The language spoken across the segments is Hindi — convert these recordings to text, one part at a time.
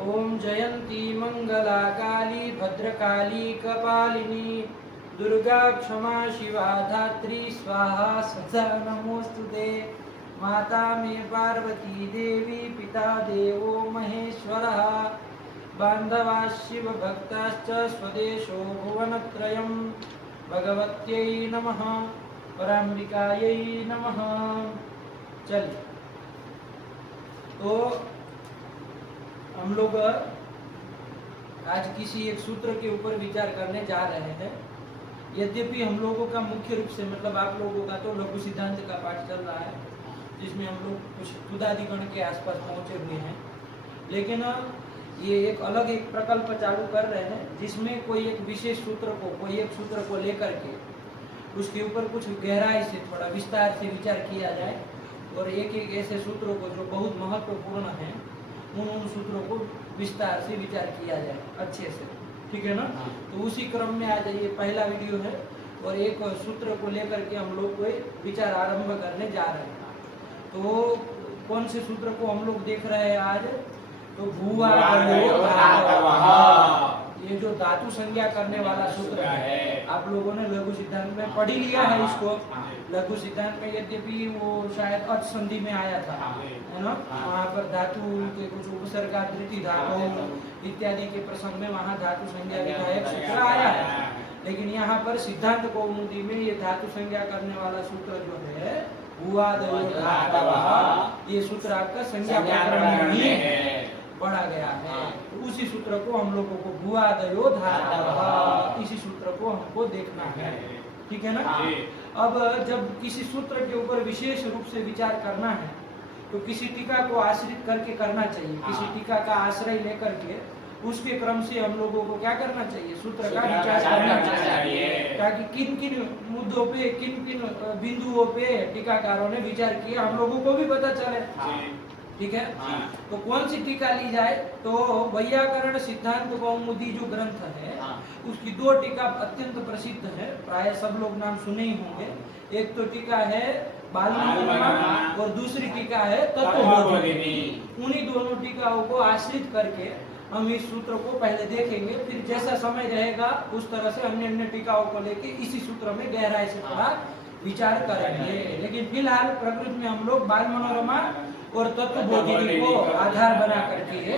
ओम जयंती मंगला काली भद्रकाली कपालिनी दुर्गा क्षमा शिवा धात्री स्वाहा सदा नमोस्तुते। माता मे पार्वती देवी पिता देवो महेश्वरः बांधवा शिव भक्ताश्च स्वदेशो भुवनत्रयम्। भगवत्यै नमः पराम्बिकायै नमः। चलिए, तो हम लोग आज किसी एक सूत्र के ऊपर विचार करने जा रहे हैं। यद्यपि हम लोगों का मुख्य रूप से मतलब आप लोगों का तो लघु सिद्धांत का पाठ चल रहा है, जिसमें हम लोग कुछ तुदादिगण के आसपास पहुंचे हुए हैं, लेकिन ये एक अलग एक प्रकल्प चालू कर रहे हैं जिसमें कोई एक विशेष सूत्र को कोई एक सूत्र को लेकर के उसके ऊपर कुछ गहराई से थोड़ा विस्तार से विचार किया जाए और एक एक ऐसे सूत्रों को जो बहुत महत्वपूर्ण हैं उन सूत्रों को विस्तार से विचार किया जाए अच्छे से, ठीक है ना। तो उसी क्रम में आज ये पहला वीडियो है और एक सूत्र को लेकर के हम लोग कोई विचार आरंभ करने जा रहे हैं। तो कौन से सूत्र को हम लोग देख रहे हैं आज? तो भूवादयो धातवः, ये जो धातु संज्ञा करने वाला सूत्र है, आप लोगों ने लघु सिद्धांत में पढ़ ही लिया है इसको। लघु सिद्धांत में यद्यपि वो शायद अच संधि में आया था, है ना, वहाँ पर धातु के कुछ उपसर्गा धृति धातु इत्यादि के प्रसंग में वहाँ धातु संज्ञा विधायक सूत्र आया है, लेकिन यहाँ पर सिद्धांत कौमुदी में ये धातु संज्ञा करने वाला सूत्र जो है भूवादयो धातवः, ये सूत्र आपका संज्ञा प्रकरण में पढ़ा गया है। तो उसी सूत्र को हम लोगों को भूवादयो धातवः, इसी सूत्र को हमको देखना है, ठीक है ना। अब जब किसी सूत्र के ऊपर विशेष रूप से विचार करना है तो किसी टीका को आश्रित करके करना चाहिए, किसी टीका का आश्रय लेकर के उसके क्रम से हम लोगों को क्या करना चाहिए, सूत्र का विचार करना चाहिए, ताकि किन किन मुद्दों पे किन किन बिंदुओं पे टीकाकारों ने विचार किया हम लोगों को भी पता चले, ठीक है। तो कौन सी टीका ली जाए? तो वैयाकरण सिद्धांत कौमुदी जो ग्रंथ है उसकी दो टीका अत्यंत प्रसिद्ध है, प्राय सब लोग नाम सुने ही होंगे। एक तो टीका है बालमनोरमा और दूसरी टीका है तत्वबोधिनी। उन्हीं दोनों टीकाओं को आश्रित करके हम इस सूत्र को पहले देखेंगे, फिर जैसा समय रहेगा उस तरह से अन्य अन्य टीकाओं को लेके इसी सूत्र में गहराई से थोड़ा विचार करेंगे। लेकिन फिलहाल प्रकृति में हम लोग बालमनोरमा और तत्वबोधिनी को आधार बना करके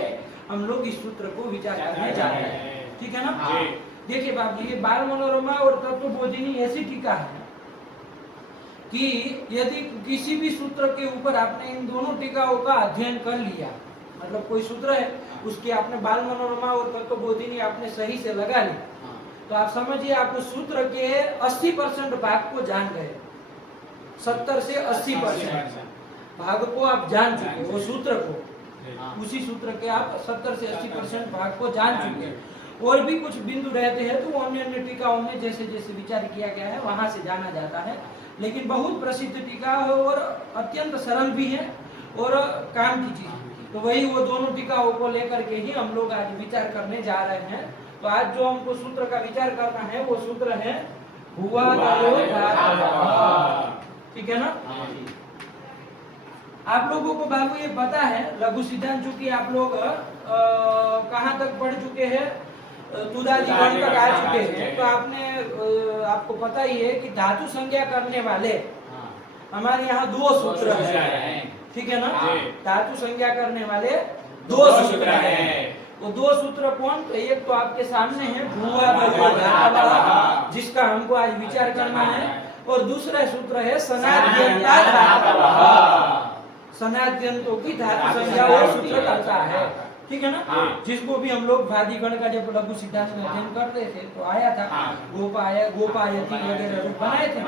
हम लोग इस सूत्र को विचार करने जा रहे हैं, ठीक है ना। देखिए बाबू, ये बालमनोरमा और तत्वबोधिनी ऐसी टीका है कि यदि किसी भी सूत्र के ऊपर आपने इन दोनों टीकाओं का अध्ययन कर लिया, मतलब कोई सूत्र है उसके आपने बालमनोरमा और तत्वबोधिनी आपने सही से लगा ली, तो आप समझिए आप उस सूत्र के 80% भाग को जान गए। 70 से 80% भाग को आप जान चुके, वो सूत्र को, उसी सूत्र के आप 70 से 80% भाग को जान चुके। और भी कुछ बिंदु रहते हैं तो अन्य अन्य टीकाओं में जैसे जैसे विचार किया गया है वहां से जाना जाता है, लेकिन बहुत प्रसिद्ध टीका है और अत्यंत सरल भी है और काम की चीज। तो वही वो दोनों टीकाओं को लेकर के ही हम लोग आज विचार करने जा रहे हैं। तो आज जो हमको सूत्र का विचार करना है वो सूत्र है भूवादयो धातवः, ठीक है ना। आप लोगों को बाबू ये पता है लघु सिद्धांत चूंकि आप लोग कहाँ तक पढ़ चुके हैं, तुदादिगण तक आ चुके हैं, तो आपने आपको पता ही है कि धातु संज्ञा करने वाले हमारे यहाँ दो सूत्र हैं, ठीक है ना। धातु संज्ञा करने वाले दो सूत्र हैं। वो दो सूत्र कौन? तो एक तो आपके सामने है भूवादयो धातवः, जिसका हमको आज विचार करना है, और दूसरा सूत्र है सनाद्यन्ता धातवः। सनाद्यंतों की धातु संज्ञा वो सूत्र करता है, ठीक है ना। जिसको भी हम लोग भादिगण का जब लघु सिद्धांत में अध्ययन करते थे तो आया था गोपायती वगैरह रूप बनाए थे,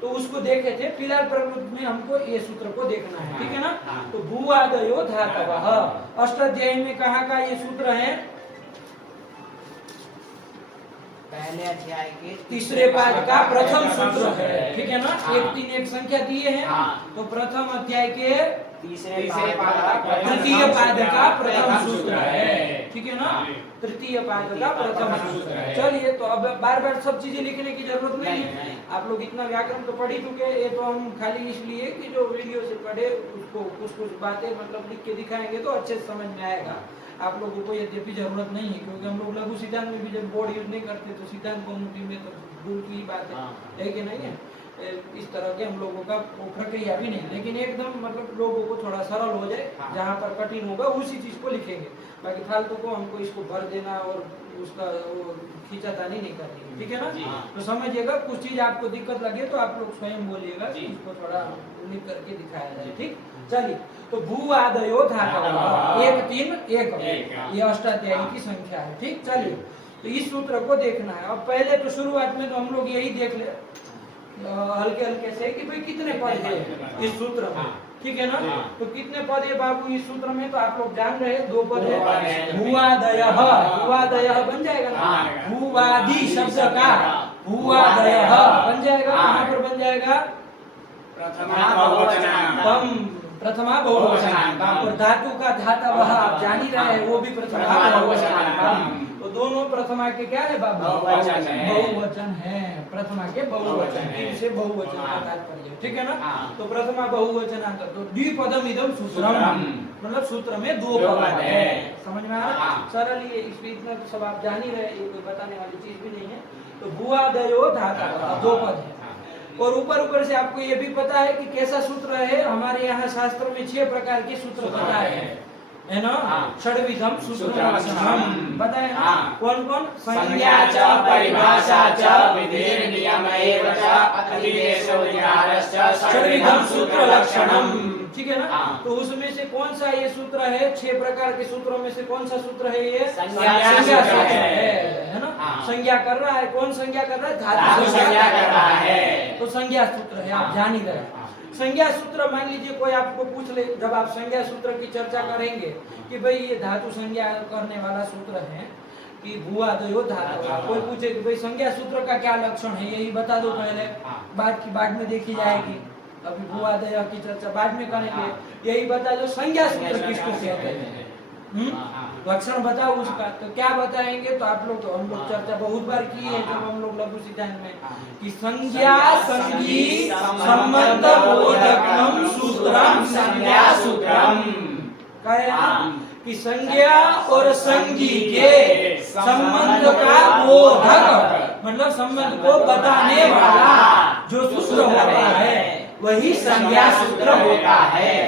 तो उसको देखे थे। फिलहाल प्रकृति में हमको ये सूत्र को देखना है, ठीक है ना। तो भूवादयो धातवः अष्टाध्यायी में कहाँ का ये सूत्र है? पहले अध्याय के तीसरे पाद का प्रथम सूत्र है, ठीक है ना। 1 3 1 संख्या दिए हैं, तो प्रथम अध्याय के तीसरे पाद का तृतीय पाद का प्रथम सूत्र है, ठीक है ना। तृतीय पाद का प्रथम सूत्र है। चलिए, तो अब बार बार सब चीजें लिखने की जरूरत नहीं है, आप लोग इतना व्याकरण तो पढ़ ही चुके हैं। ये तो हम खाली इसलिए कि जो वीडियो से पढ़े उसको कुछ कुछ बातें मतलब लिख के दिखाएंगे तो अच्छे से समझ में आएगा। आप लोगों को यद्यपि जरूरत नहीं है, क्योंकि हम लोग लघु सिद्धांत में भी जब बोर्ड यूज नहीं करते तो सिद्धांत कौमुदी में तो दूर की बात है कि नहीं है। इस तरह के हम लोगों का प्रक्रिया भी नहीं, लेकिन एकदम मतलब लोगों को थोड़ा सरल हो जाए, जहाँ पर कठिन होगा उसी चीज को लिखेंगे। बाकी फालतू को हमको इसको भर देना और उसका खींचातानी नहीं करनी, ठीक है ना। तो समझिएगा, कुछ चीज आपको दिक्कत लगे तो आप लोग स्वयं बोलिएगा, इसको थोड़ा लिख करके दिखाया जाए, ठीक। चलिए, तो भू आदयो धातवः 1 3 1 ये अष्टाध्यायी की संख्या है, ठीक। चलिए, तो इस सूत्र को देखना है। अब पहले तो शुरुआत में तो हम लोग यही देख ले हल्के हल्के से कि भाई कितने पद है इस सूत्र में, ठीक है ना। तो कितने पद है बाबू इस सूत्र में, तो आप लोग जान रहे हैं 2 पद है। भूवादयः, भूवादयः बन जाएगा ना, भूवादि शब्द का भूवादयः बन जाएगा। कहाँ पर बन जाएगा, प्रथमा बहुवचनांतम, और धातु का धातवः आप जान ही रहे हैं, वो भी प्रथमा बहुवचनांतम। तो दोनों प्रथमा के क्या है बाबू, बहुवचन है। प्रथमा के बहुवचन है, इसे बहुवचन का तात्पर्य, ठीक है ना। तो प्रथमा बहुवचनांत, तो द्विपदम इदम सूत्रम, मतलब सूत्र में 2 पद है। समझ में आ रहा है, सरल ही है, इसमें इतना तो सब आप जान ही रहे, ये कोई बताने वाली चीज भी नहीं है। तो भूआदयो धातवः 2 पद है। और ऊपर से आपको ये भी पता है कि कैसा सूत्र है, हमारे यहाँ शास्त्र में 6 प्रकार के सूत्र बताए हैं, है ना। षड्विधम सूत्रम बताए ना, कौन कौन, संज्ञा च परिभाषा च विधिर नियम एव च अतिदेश विहारश्च षड्विधम सूत्र लक्षणम, ठीक है ना। तो उसमें से कौन सा ये सूत्र है, 6 प्रकार के सूत्रों में से कौन सा सूत्र है ये, संज्ञा सूत्र है ना। संज्ञा कर रहा है, कौन संज्ञा कर रहा है, धातु संज्ञा कर रहा है, तो संज्ञा सूत्र है, आप जान ही रहे। संज्ञा सूत्र मान लीजिए कोई आपको पूछ ले, जब आप संज्ञा सूत्र की चर्चा करेंगे कि भाई ये धातु संज्ञा करने वाला सूत्र है कि भूआदयो धातु, कोई पूछे कि भाई संज्ञा सूत्र का क्या लक्षण है, यही बता दो पहले, बाद में देखी जाएगी, अभी भूआदय की चर्चा बाद में करेंगे। यही बता दो संज्ञा सूत्र किसको कहते हैं, लक्षण बताओ उसका। तो क्या बताएंगे, तो आप लोग, तो हम लोग चर्चा बहुत बार की है जब हम लोग लघु सिद्धांत में, कि संज्ञा संगी संबंध बोधकम सूत्रम संज्ञा सूत्रम, कहे ना कि संज्ञा और संगी के संबंध का बोधक, मतलब संबंध को बताने वाला जो सूत्र होता है वही संज्ञा सूत्र होता है,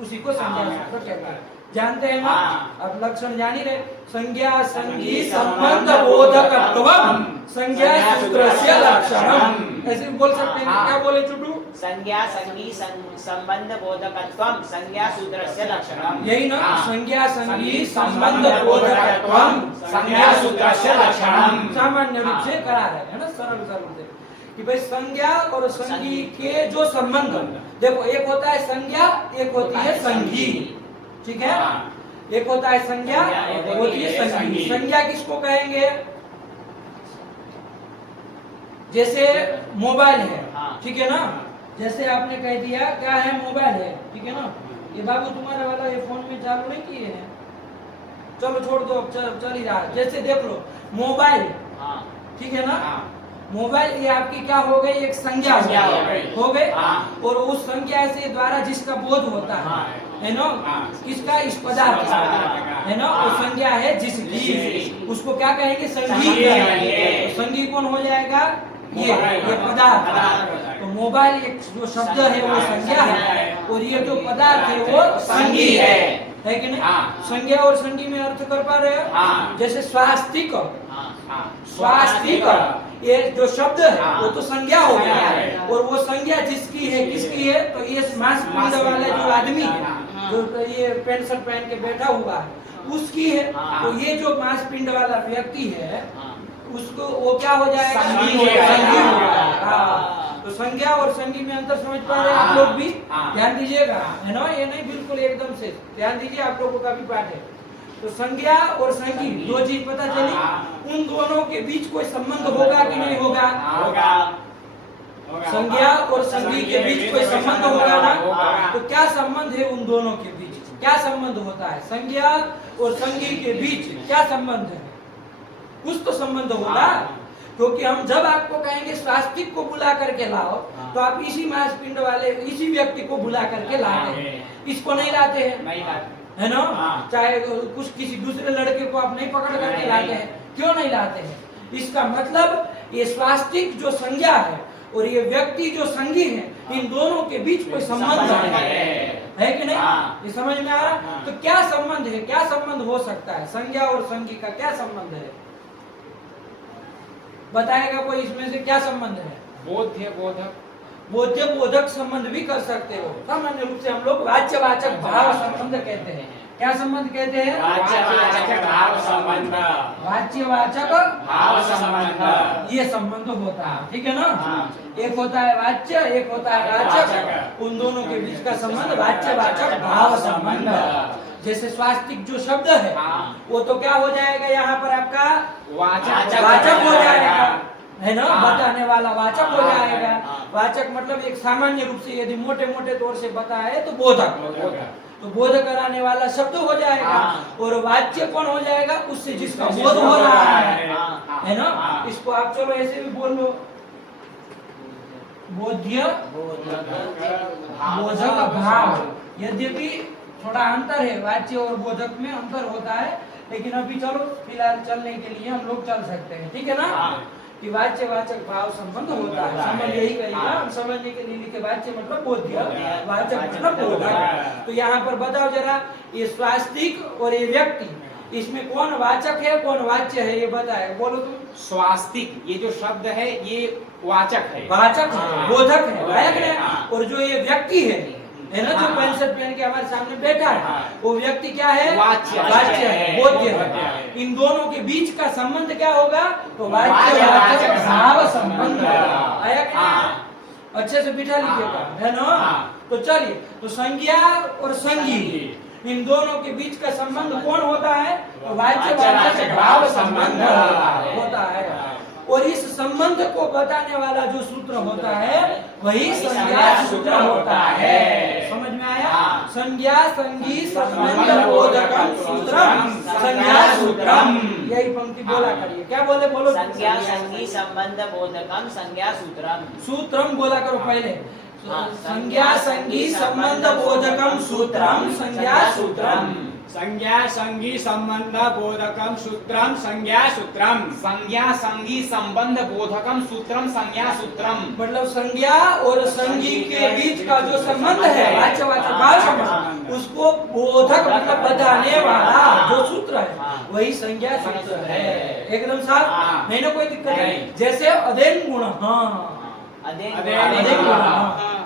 उसी को संज्ञा सूत्र कहते हैं। जानते हैं ना, अब लक्षण जान ही रहे, संज्ञा संगी संबंध बोधकत्वम संज्ञा सूत्रस्य लक्षणम, ऐसे बोल सकते हैं। क्या बोले चुटू, संज्ञा संगी संबंध बोधकत्वम संज्ञा सूत्रस्य लक्षणम, यही ना, संज्ञा संगी संबंध बोधकत्वम संज्ञा सूत्रस्य लक्षणम, सामान्य रूप से करा रहे हैं ना, सरल से कि भाई संज्ञा और संगी के जो संबंध, देखो एक होता है संज्ञा, एक होती है संगी, ठीक है। एक होता है संज्ञा, एक होती है संगी। संज्ञा किसको कहेंगे, जैसे मोबाइल है, ठीक है ना, जैसे आपने कह दिया क्या है, मोबाइल है, ठीक है ना। ये बाबू तुम्हारा वाला ये फोन में चालू नहीं किए हैं, चलो छोड़ दो, चल ही रहा। जैसे देख लो मोबाइल, ठीक है ना, मोबाइल ये आपकी क्या हो गई, एक संज्ञा हो गई, और उस संज्ञा से द्वारा जिसका बोध होता है ना, किसका, इस पदार्थ का, है ना, वो संज्ञा है जिसकी, उसको क्या कहेंगे, संगी कहेंगे। संगी कौन हो जाएगा, ये पदार्थ। तो मोबाइल एक जो शब्द है वो संज्ञा है, और ये जो पदार्थ है वो संगी है कि नहीं। संज्ञा और संगी में अर्थ कर पा रहे हो, जैसे स्वास्तिक, स्वास्तिक ये जो शब्द है वो तो संज्ञा हो गया है, और वो संज्ञा जिसकी है, किसकी है, तो ये मांसपिंड वाला जो आदमी है, जो ये पेंट शर्ट पहन के बैठा हुआ है, उसकी है। तो ये जो मांसपिंड वाला व्यक्ति है उसको वो क्या हो जाएगा, संगी हो जाएगा। तो संज्ञा और संगी में अंतर समझ पा रहे हैं आप लोग भी, ध्यान दीजिएगा, है ना, ये नहीं बिल्कुल एकदम से ध्यान दीजिए, आप लोगों का भी पाठ है। तो संज्ञा और संगी दो चीज पता चली, उन दोनों के बीच कोई संबंध होगा कि नहीं होगा, संज्ञा और संगी के बीच कोई संबंध होगा ना। तो क्या संबंध है उन दोनों के बीच, क्या संबंध होता है, संज्ञा और संगी के बीच क्या संबंध है, कुछ तो संबंध होगा। क्योंकि हम जब आपको कहेंगे स्वास्तिक को बुला करके लाओ, तो आप इसी मांसपिंड वाले इसी व्यक्ति को बुला करके लाते हैं, इसको नहीं लाते हैं, नहीं लाते है ना। चाहे कुछ किसी दूसरे लड़के को आप नहीं पकड़ करके लाते हैं, क्यों नहीं लाते हैं? इसका मतलब ये स्वास्तिक जो संज्ञा है और ये व्यक्ति जो संगी है, इन दोनों के बीच कोई संबंध है कि नहीं? ये समझ में आ रहा? तो क्या संबंध है, क्या संबंध हो सकता है संज्ञा और संगी का? क्या संबंध है बताएगा कोई? इसमें से क्या संबंध है? बोध्य बोधक, बोध्य बोधक संबंध भी कर सकते हो। सामान्य रूप से हम लोग वाच्यवाचक भाव संबंध कहते हैं। क्या संबंध कहते हैं? वाच्यवाचक भाव संबंध, वाच्यवाचक भाव संबंध, ये संबंध होता है, ठीक है ना। एक होता है वाच्य, एक होता है वाचक, उन दोनों के बीच का संबंध वाच्यवाचक भाव संबंध। जैसे स्वास्तिक जो शब्द है वो तो क्या हो जाएगा यहाँ पर आपका? वाचक हो जाएगा, है ना। बताने वाला वाचक हो जाएगा। वाचक मतलब एक सामान्य रूप से यदि मोटे मोटे तौर से बताए तो बोधक, तो बोध कराने वाला शब्द हो जाएगा। और वाच्य कौन हो जाएगा? उससे जिसका बोध हो रहा है ना। इसको आप चलो ऐसे भी बोल लो, बोध्य बोधक भाव। यद्यपि थोड़ा अंतर है, वाच्य और बोधक में अंतर होता है, लेकिन अभी चलो फिलहाल चलने के लिए हम लोग चल सकते हैं, ठीक है ना। कि वाच्यवाचक भाव संबंध होता है, समझ यही करेगा। हम समझने के लिए लिखे वाच्य मतलब बोध्य, वाचक मतलब बोधक। तो यहाँ पर बताओ जरा, ये स्वास्तिक और ये व्यक्ति, इसमें कौन वाचक है कौन वाच्य है, ये बताए, बोलो तुम। स्वास्तिक ये जो शब्द है ये वाचक है, वाचक है, बोधक है, वायक है। और जो ये व्यक्ति है ना, जो पैंट शर्ट पहन के हमारे सामने बैठा है, वो व्यक्ति क्या है? वाच्य है, बोध्य है। इन दोनों के बीच का संबंध क्या होगा? तो वाच्यवाचक भाव संबंध आया कि नहीं? अच्छे से बिठा लीजिएगा, है ना। तो चलिए, तो संज्ञा और संगी, इन दोनों के बीच का संबंध कौन होता है? तो वाच्यवाचक भाव संबंध होता है। और इस संबंध को बताने वाला जो सूत्र होता है वही संज्ञा सूत्र होता है। समझ में आया? संज्ञा संगी संबंध बोधकम सूत्रम संज्ञा सूत्रम। यही पंक्ति बोला करिए। क्या बोले? बोलो। संज्ञा संगी संबंध बोधकम संज्ञा सूत्रम। सूत्रम बोला करो पहले। संज्ञा संगी संबंध बोधकम सूत्रम संज्ञा सूत्रम। संज्ञा संगी संबंध बोधकम सूत्रम संज्ञा सूत्रम। संज्ञा संगी संबंध बोधकम सूत्रम संज्ञा सूत्रम। मतलब संज्ञा और संगी के बीच का जो संबंध है वाच्यवाचक भाव संबंध, उसको बोधक मतलब बताने वाला जो सूत्र है वही संज्ञा सूत्र है। एकदम साफ, नहीं ना कोई दिक्कत नहीं। जैसे अदेन गुण, अदेन गुण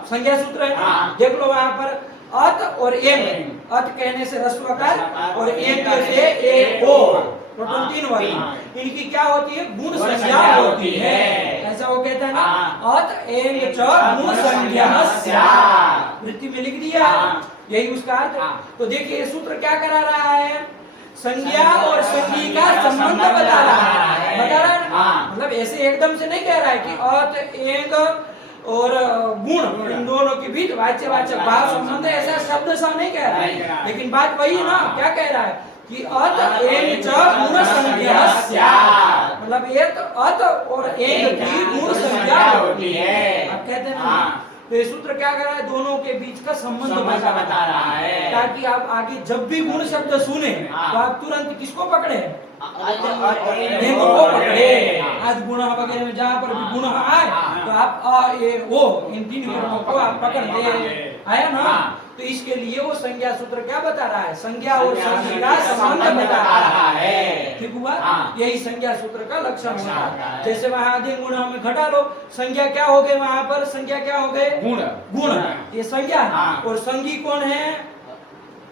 संज्ञा सूत्र है। देख लो वहाँ पर अत और एंग, अत कहने से रस्वकार और एंग से ए ओ, टोटल 3 वर्ग। इनकी क्या होती है? गुण संज्ञा होती है। ऐसा वो कहता है ना, अत एंग च गुण संज्ञा वृत्ति में लिख दिया, यही उसका अर्थ। तो देखिए ये सूत्र क्या करा रहा है? संज्ञा और संगी का संबंध बता रहा है, मतलब ऐसे एकदम से नहीं कह रहा है कि अत एंग और गुण इन दोनों के बीच वाच्यवाचक भाव संबंध है, ऐसा शब्द सा नहीं कह रहा है। लेकिन बात वही है ना, क्या कह रहा है कि अत एंग च गुण संज्ञा, मतलब एक अत और एंग की गुण संज्ञा होती है। आप कहते हैं ना, तो ये सूत्र क्या कर रहा है? दोनों के बीच का संबंध बता रहा है, ताकि आप आगे जब भी गुण शब्द सुने तो आप तुरंत किसको पकड़े? एंग को पकड़े। आज गुण वगैरह में जहाँ पर भी गुण आए तो आप अ ए ओ इन 3 वर्णों को आप पकड़ ले। आया ना? तो इसके लिए वो संज्ञा सूत्र क्या बता रहा है? संज्ञा और संगी का संबंध बता रहा है। ठीक हुआ? यही संज्ञा सूत्र का लक्षण है। जैसे वहाँ आदि गुण में घटा लो, संज्ञा क्या हो गए? वहाँ पर संज्ञा क्या हो गए? गुण। ये संज्ञा है। और संगी कौन है?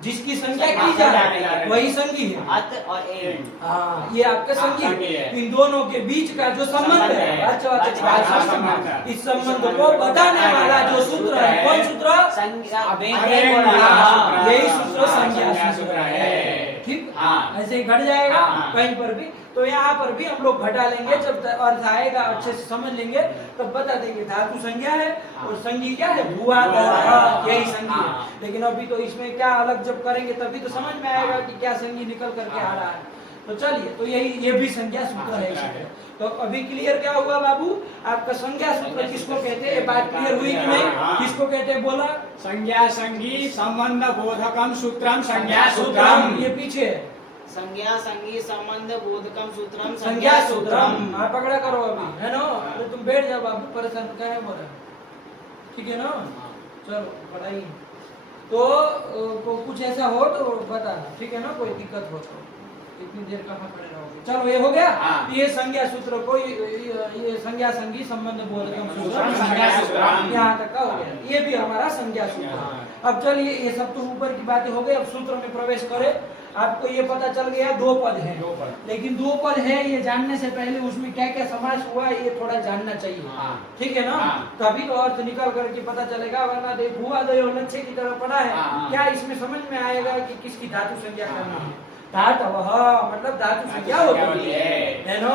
जिसकी संज्ञा की जा रही है वही संगी है। अत और एंग, ये आपके संगी है। इन दोनों के बीच का जो संबंध है वाच्यवाचक भाव संबंध, इस संबंध को बताने वाला जो सूत्र है, कौन सूत्र? यही सूत्र संज्ञा सूत्र है। ठीक, ऐसे ही घट जाएगा कहीं पर भी। तो यहाँ पर भी हम लोग घटा लेंगे, जब अर्थ आएगा अच्छे से समझ लेंगे तब बता देंगे धातु संज्ञा है और संगी क्या है? भुआ, यही संगी है। लेकिन अभी तो इसमें क्या अलग जब करेंगे तभी तो समझ में आएगा कि क्या संगी निकल करके आ रहा है। तो चलिए, तो ये भी संज्ञा सूत्र है इसी तरह। तो अभी क्लियर क्या हुआ बाबू, आपका संज्ञा सूत्र किसको कहते हैं, ये बात क्लियर हुई कि नहीं? किसको कहते हैं बोला? संज्ञा संगी संबंध बोधकम सूत्रम संज्ञा सूत्रम। ये पीछे है। संज्ञा संगी संबंध बोधकम सूत्रम संज्ञा सूत्रम। हाँ पकड़ा करो अभी, है ना? तो तुम बैठ जाओ बाबू, परेशान क्या है बोला, ठीक है ना? चलो पढ़ाई। तो कुछ ऐसा हो तो बताना, ठीक है ना? कोई दिक्कत हो तो, इतनी देर कहाँ खड़े रहोगे। चलो ये हो गया। ये संज्ञा सूत्र को ये संज्ञा संगी संबंध बोधकम सूत्रम संज्ञा सूत्रम, यहाँ तक का हो गया। ये भी हमारा संज्ञा सूत्र है। अब चलिए, ये सब तो ऊपर की बातें हो गई, अब सूत्र में प्रवेश करें। आपको ये पता चल गया दो पद है, लेकिन दो पद है ये जानने से पहले उसमें क्या क्या समास हुआ ये थोड़ा जानना चाहिए, ठीक है ना? तभी तो अर्थ निकल करके पता चलेगा, वरना भूआ दयो लक्ष्य की तरह पढ़ा है, क्या इसमें समझ में आएगा कि किसकी धातु संज्ञा करनी है? धातु मतलब धातु संज्ञा होती है ना?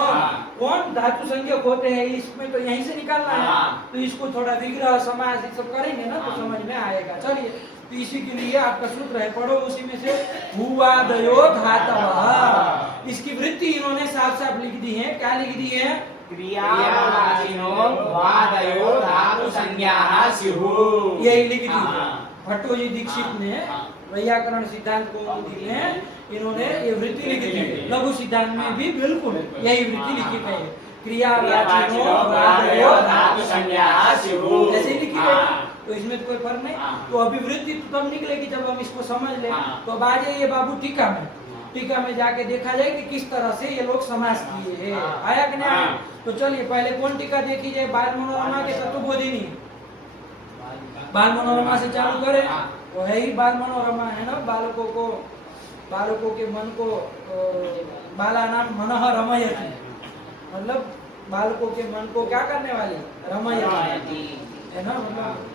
कौन धातु संज्ञक होते हैं, इसमें तो यहीं से निकालना है। तो इसको थोड़ा विग्रह समास ये सब करेंगे ना तो समझ में आएगा। चलिए, तो इसी के लिए आपका सूत्र है, पढ़ो उसी में से, भूवादयो धातवः। इसकी वृत्ति इन्होंने साफ साफ लिख दी है। क्या लिख दी है? क्रियावाचिनो वादयो धातु संज्ञाः स्युः, यही लिख दी है। भट्टोजी दीक्षित ने वैयाकरण सिद्धांत कौमुदी में इन्होंने ये वृत्ति लिख दी है। लघु सिद्धांत में भी बिल्कुल यही वृत्ति लिखी गई है, क्रियावाचिनो वादयो धातु संज्ञाः स्युः, ऐसे लिखी गई। तो इसमें तो कोई फर्क नहीं। तो अभिवृत्ति तो तब निकलेगी जब हम इसको समझ लें। तो अब आ जाइए बाबू टीका में, टीका में जाके देखा जाए कि किस तरह से ये लोग समास किए हैं। आया कि नहीं आया? तो चलिए पहले कौन टीका देखी जाए, बाल मनोरमा के तत्वबोधिनी। बाल मनोरमा से चालू करें, वो है ही बाल मनोरमा, है ना? बालकों के मन को बाला नाम मनः रमयति, मतलब बालकों के मन को क्या करने वाली? रमयति, है ना? मतलब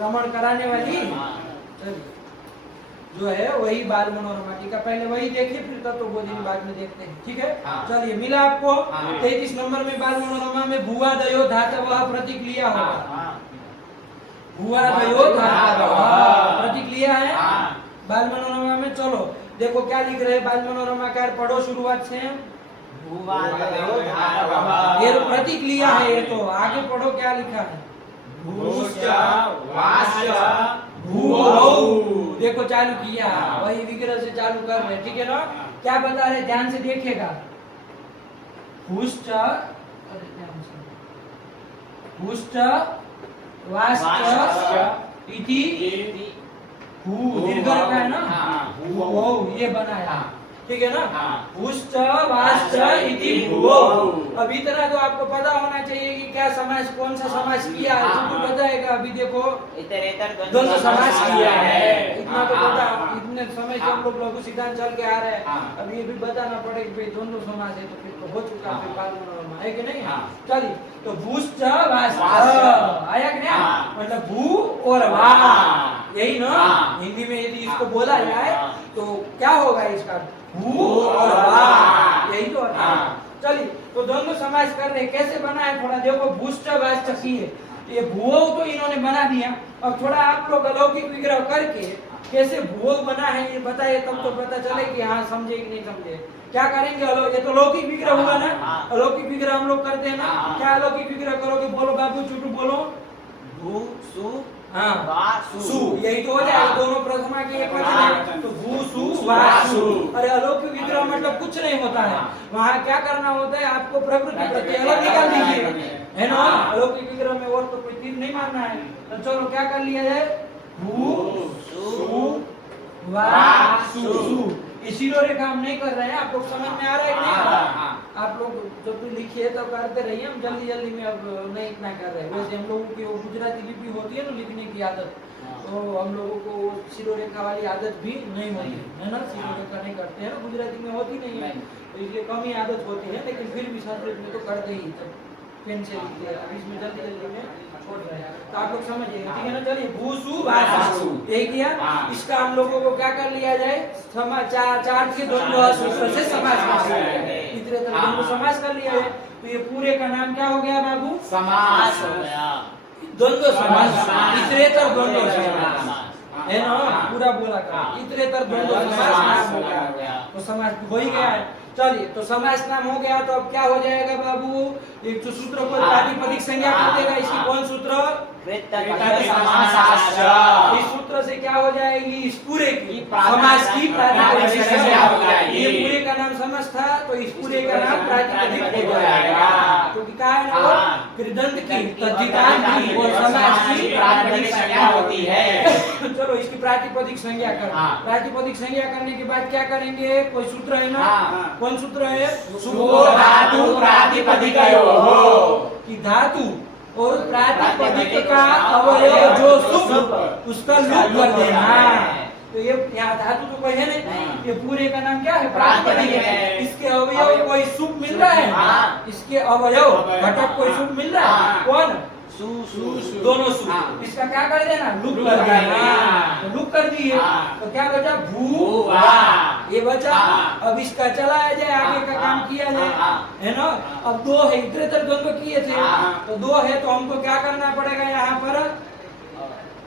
रमण कराने वाली जो है वही बाल मनोरमा टीका। पहले वही देखिए, फिर तत्वबोधिनी बाद में देखते हैं, ठीक है? चलिए, मिला आपको? 33 नंबर में बाल मनोरमा में भूवादयो धातवः प्रतिक्रिया होगा। भूवादयो धातवः प्रतिक्रिया है बाल मनोरमा में। चलो देखो क्या लिख रहे हैं बाल मनोरमा कार, पढ़ो शुरुआत से। भूवादयो धातवः, ये प्रतिक्रिया है, ये तो आगे पढ़ो क्या लिखा है। भूश्च वाश्च भूवौ, देखो चालू किया, वही विग्रह से चालू कर रहे, ठीक है ना? क्या बता रहे, ध्यान से देखिएगा। भूश्च, भूश्च वाश्च इति, भू दीर्घ रखा है ना, भूवौ ये बनाया, ठीक है ना? भूश्च वाश्च इति भूवौ। अब इतना तो आपको पता होना चाहिए कि क्या समास, कौन सा समास किया है, जो तो बताएगा। अभी देखो द्वंद्व समास किया है, इतना तो पता। इतने समय से हम लोग लघु सिद्धांत चल के आ रहे हैं, अब ये भी बताना पड़ेगा कि द्वंद्व समास है, तो फिर तो हो चुका है बाल मनोरमा, है कि नहीं? चलिए, तो भूश्च वाश्च आया कि नहीं? मतलब भू और वाह, यही ना? हिंदी में यदि इसको बोला जाए तो क्या होगा इसका? भू और वाह, यही तो होता है। चलिए, तो दोनों समास कर रहे, कैसे बना है थोड़ा देखो। भूश्च वाश्च किए, ये भूवौ तो इन्होंने बना दिया। अब थोड़ा आप लोग अलौकिक विग्रह करके कैसे भूवौ बना है ये बताइए, तब तो पता चले कि हाँ समझे कि नहीं समझे। क्या करेंगे? ये तो लौकिक विग्रह हुआ ना, अलौकिक विग्रह हम लोग करते हैं ना। क्या अलौकिक विग्रह करोगे? बोलो बाबू, चुटू बोलो। भू सु हाँ वासु, सु, यही तो हो जाएगा। दोनों प्रथमा के एक वचन है, तो भू सु वासु। अरे अलौकिक विग्रह मतलब कुछ नहीं होता है, वहाँ क्या करना होता है, आपको प्रकृति प्रत्यय अलग निकाल दीजिए, है ना? अलौकिक विग्रह में और तो कोई तीर नहीं मारना है। तो चलो क्या कर लिया जाए? भू सु वासु। इसी रेखा हम नहीं कर रहे हैं, आप लोग समझ में आ रहा है कि नहीं? आप लोग जब भी लिखिए तो करते रहिए, हम जल्दी जल्दी में अब नहीं इतना कर रहे हैं। वैसे हम लोगों की वो गुजराती लिपि होती है ना लिखने की आदत, तो हम लोगों को शिरोरेखा वाली आदत भी नहीं होती है ना, शिरोरेखा नहीं करते हैं ना, गुजराती में होती नहीं है, तो इसलिए कम ही आदत होती है। लेकिन फिर भी संस्कृत में तो करते ही, तब पेन से लिखते हैं। अब इसमें जल्दी जल्दी में छोड़ रहे हैं, तो आप लोग समझिएगा, ठीक है ना? चलिए, भूसु वासु यही किया। इसका हम लोगों को क्या कर लिया जाए? चार के द्वंद्व सूत्र से समास कर लिया जाए, इतरेतर द्वंद्व समास कर लिया जाए। तो ये पूरे का नाम क्या हो गया बाबू? समास हो गया, द्वंद्व समास, इतरेतर द्वंद्व समास, है ना? पूरा बोला कर, इतरेतर द्वंद्व समास नाम हो गया। तो समास हो ही गया है। चलिए, तो समास नाम हो गया, तो अब क्या हो जाएगा बाबू? एक तो सूत्र को प्रातिपदिक संज्ञा कर देगा। इसकी कौन सूत्र? इस सूत्र से क्या हो जाएगी? इस पूरे की समास की प्रातिपदिक संज्ञा हो जाएगी। ये पूरे का नाम समास था, तो इस पूरे का नाम प्रातिपदिक हो जाएगा। क्योंकि क्या है ना, कृदंत की, तद्धितांत की और समास की प्रातिपदिक संज्ञा होती है। चलो, इसकी प्रातिपदिक संज्ञा कर। प्रातिपदिक संज्ञा करने के बाद क्या करेंगे? कोई सूत्र है ना? कौन सूत्र है? सुबो धातु प्रातिपदिकयोः। कि धातु और प्रातिपदिक का अवयव जो सुप, उसका लुप कर देना। तो ये यहाँ धातु तो कोई है नहीं, ये पूरे का नाम क्या है? प्रातिपदिक है। इसके अवयव कोई सुप मिल रहा है? इसके अवयव घटक कोई सुप मिल रहा है? कौन? दोनों सु। इसका क्या कर देना? लुप कर देना। तो लुप कर दिए, तो क्या बचा? भूवा। ये बचा। अब इसका चलाया जाए, आगे का काम किया जाए, है ना? अब दो है, इतरेतर द्वंद्व किए थे, तो दो है, तो हमको क्या करना पड़ेगा? यहाँ पर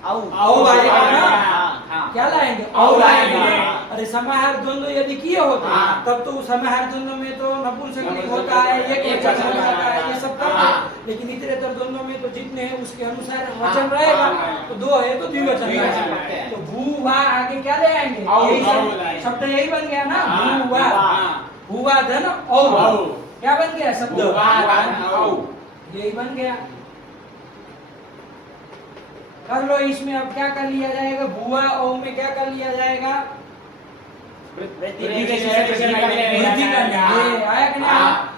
औ आएगा ना? क्या लाएंगे? औ लाएंगे। अरे समाहार द्वंद्व यदि किए होते तब तो समाहार द्वंद्व में तो नपुंसकलिंग होता है, एक वचन होता है, ये सब करते हैं। लेकिन इतरेतर द्वंद्व में तो जितने हैं उसके अनुसार वचन रहेगा। तो दो है तो द्विवचन रहेगा। तो भूवा आगे क्या ले आएंगे? यही शब्द यही बन गया ना, भूवा। भूवा धन औ, क्या बन गया शब्द? यही बन गया। कर लो, इसमें अब क्या कर लिया जाएगा? भूवा औ में क्या कर लिया जाएगा? वृद्धि करना है। आया कि नहीं?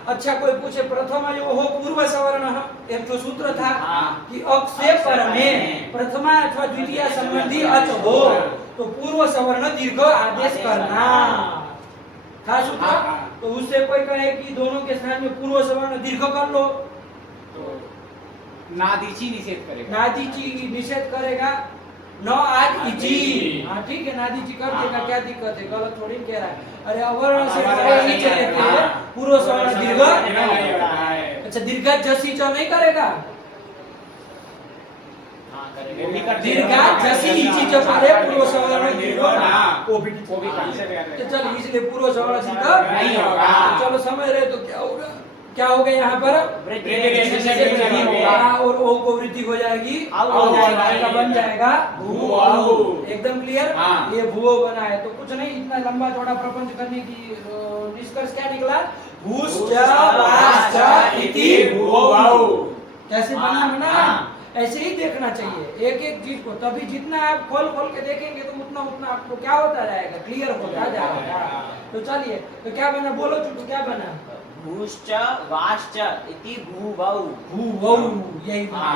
अच्छा, कोई पूछे प्रथम जो हो पूर्व सवर्ण, एक तो सूत्र था कि अक से पर में प्रथमा अथवा द्वितीय संबंधी अच हो तो पूर्व सवर्ण दीर्घ आदेश करना था सूत्र। तो उससे कोई कहे कि दोनों के स्थान में पूर्व सवर्ण दीर्घ कर लो, नादीची निषेध करेगा। नादीची निषेध करेगा। न आज इची, हाँ ठीक है, नादीची कर देगा, क्या दिक्कत है? गलत थोड़ी कह रहा है। अरे अवर्ण से नहीं चलेगा, पूर्व सवर्ण दीर्घ। अच्छा, दीर्घ जसी च नहीं करेगा? दीर्घ जसी इची च परे पूर्व सवर्ण दीर्घ वो भी तो चल, इसलिए पूर्व सवर्ण दीर्घ नहीं होगा। चलो समझ रहे तो क्या होगा? क्या हो गया यहाँ पर? और ओ को वृद्धि हो जाएगी, बन जाएगा भू। एकदम क्लियर? ये भूओ बना है। तो कुछ नहीं, इतना लंबा चौड़ा प्रपंच करने की निष्कर्ष क्या निकला? भूश्च वाश्च इति भूओ। कैसे बना? ऐसे ही देखना चाहिए एक एक चीज को। तभी जितना आप खोल खोल के देखेंगे तो उतना उतना आपको क्या होता जाएगा? क्लियर होता जाएगा। तो चलिए, तो क्या बना? बोलो चुप, क्या बना? भूश्च वाश्च इति भूवौ। भूवौ, यही बना।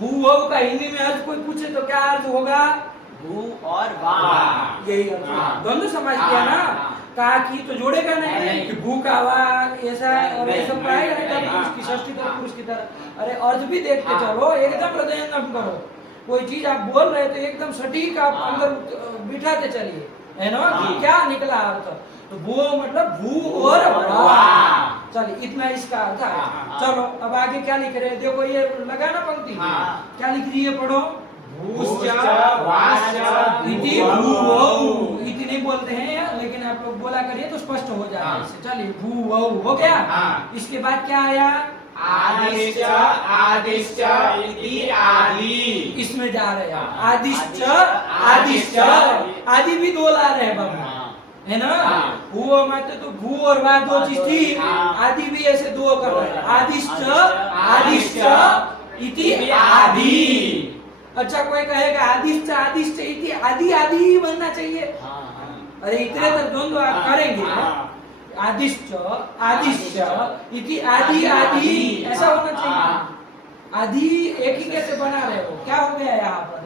भूवौ का हिंदी में अर्थ कोई पूछे तो क्या अर्थ होगा? भू और वाह, यही अर्थ। द्वंद्व समझ गया ना? का की तो जोड़ेगा नहीं कि भू का वाह ऐसा और ये सब पाएगा नहीं, तब उसकी षष्ठी तरह पुरुष की तरह। अरे अर्थ भी देखते चलो, एकदम हृदय न करो। कोई चीज आप बोल रहे तो एकदम सटीक आप अंदर बिठाते चलिए, है ना? कि क्या निकला अर्थ? तो भू मतलब भू और वाह। चलिए, इतना इसका अर्थ है। चलो, अब आगे क्या लिख रहे हैं? देखो, ये लगा ना पंक्ति, क्या लिख रही है? पढ़ो। भूश्च वाश्च इति भूवौ। इति नहीं बोलते हैं, लेकिन आप लोग बोला करिए तो स्पष्ट हो जाएगा इससे। चलिए, भूवौ हो गया। इसके बाद क्या आया? आदिश्च आदिश्च इति आदि। इसमें जा रहे हैं आदिश्च आदिश्च। आदि भी दो ला रहे हैं बाबा, है ना? भू माते तो भू और वाह दो चीज थी, आदि भी ऐसे दो कर रहे हैं। आदिश्च आदिश्च इति आदि। अच्छा, कोई कहेगा आदिश्च आदिश्च इति आदि आदि ही बनना चाहिए। अरे इतने तक द्वंद्व आप करेंगे, आदिश्च आदिश्च इति आदि आदि ऐसा होना चाहिए। आदि एक ही कैसे बना रहे हो? क्या हो गया यहाँ पर?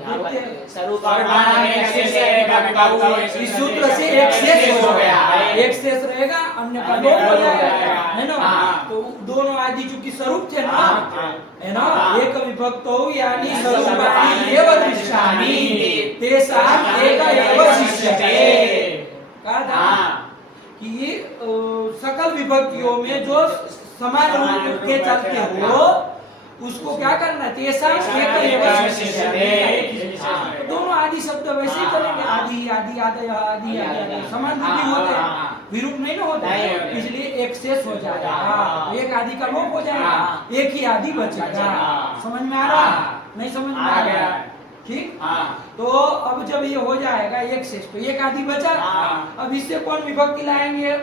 इस सूत्र से एक शेष हो गया, एक शेष रहेगा, अन्य का दो हो जाएगा, है ना? तो दोनों आदि चूंकि स्वरूप थे ना, है ना? एक विभक्तो यानी स्वरूपाणि एव दृश्यामि तेषाम् एक एव शिष्यते। कहा था कि सकल विभक्तियों में जो समान रूप के चलते हो उसको क्या करना है? तेषां एक एव शिष्यते। दोनों आदि शब्द वैसे ही चलेंगे, आदि आदि आदि आदि आदि समान रूपी होते हैं। विरूप नहीं ना होता नहीं है, होता। इसलिए एक शेष हो जाएगा। हाँ। एक आदि का लोप हो जाएगा, हाँ। एक ही आदि बचेगा। बचेगा। समझ में आ रहा है? हाँ। नहीं समझ में आ आ गया। रहा है? ठीक। हाँ तो अब जब ये हो जाएगा एक शेष, तो एक आदि बचा। हाँ। अब इससे कौन विभक्ति लाएंगे?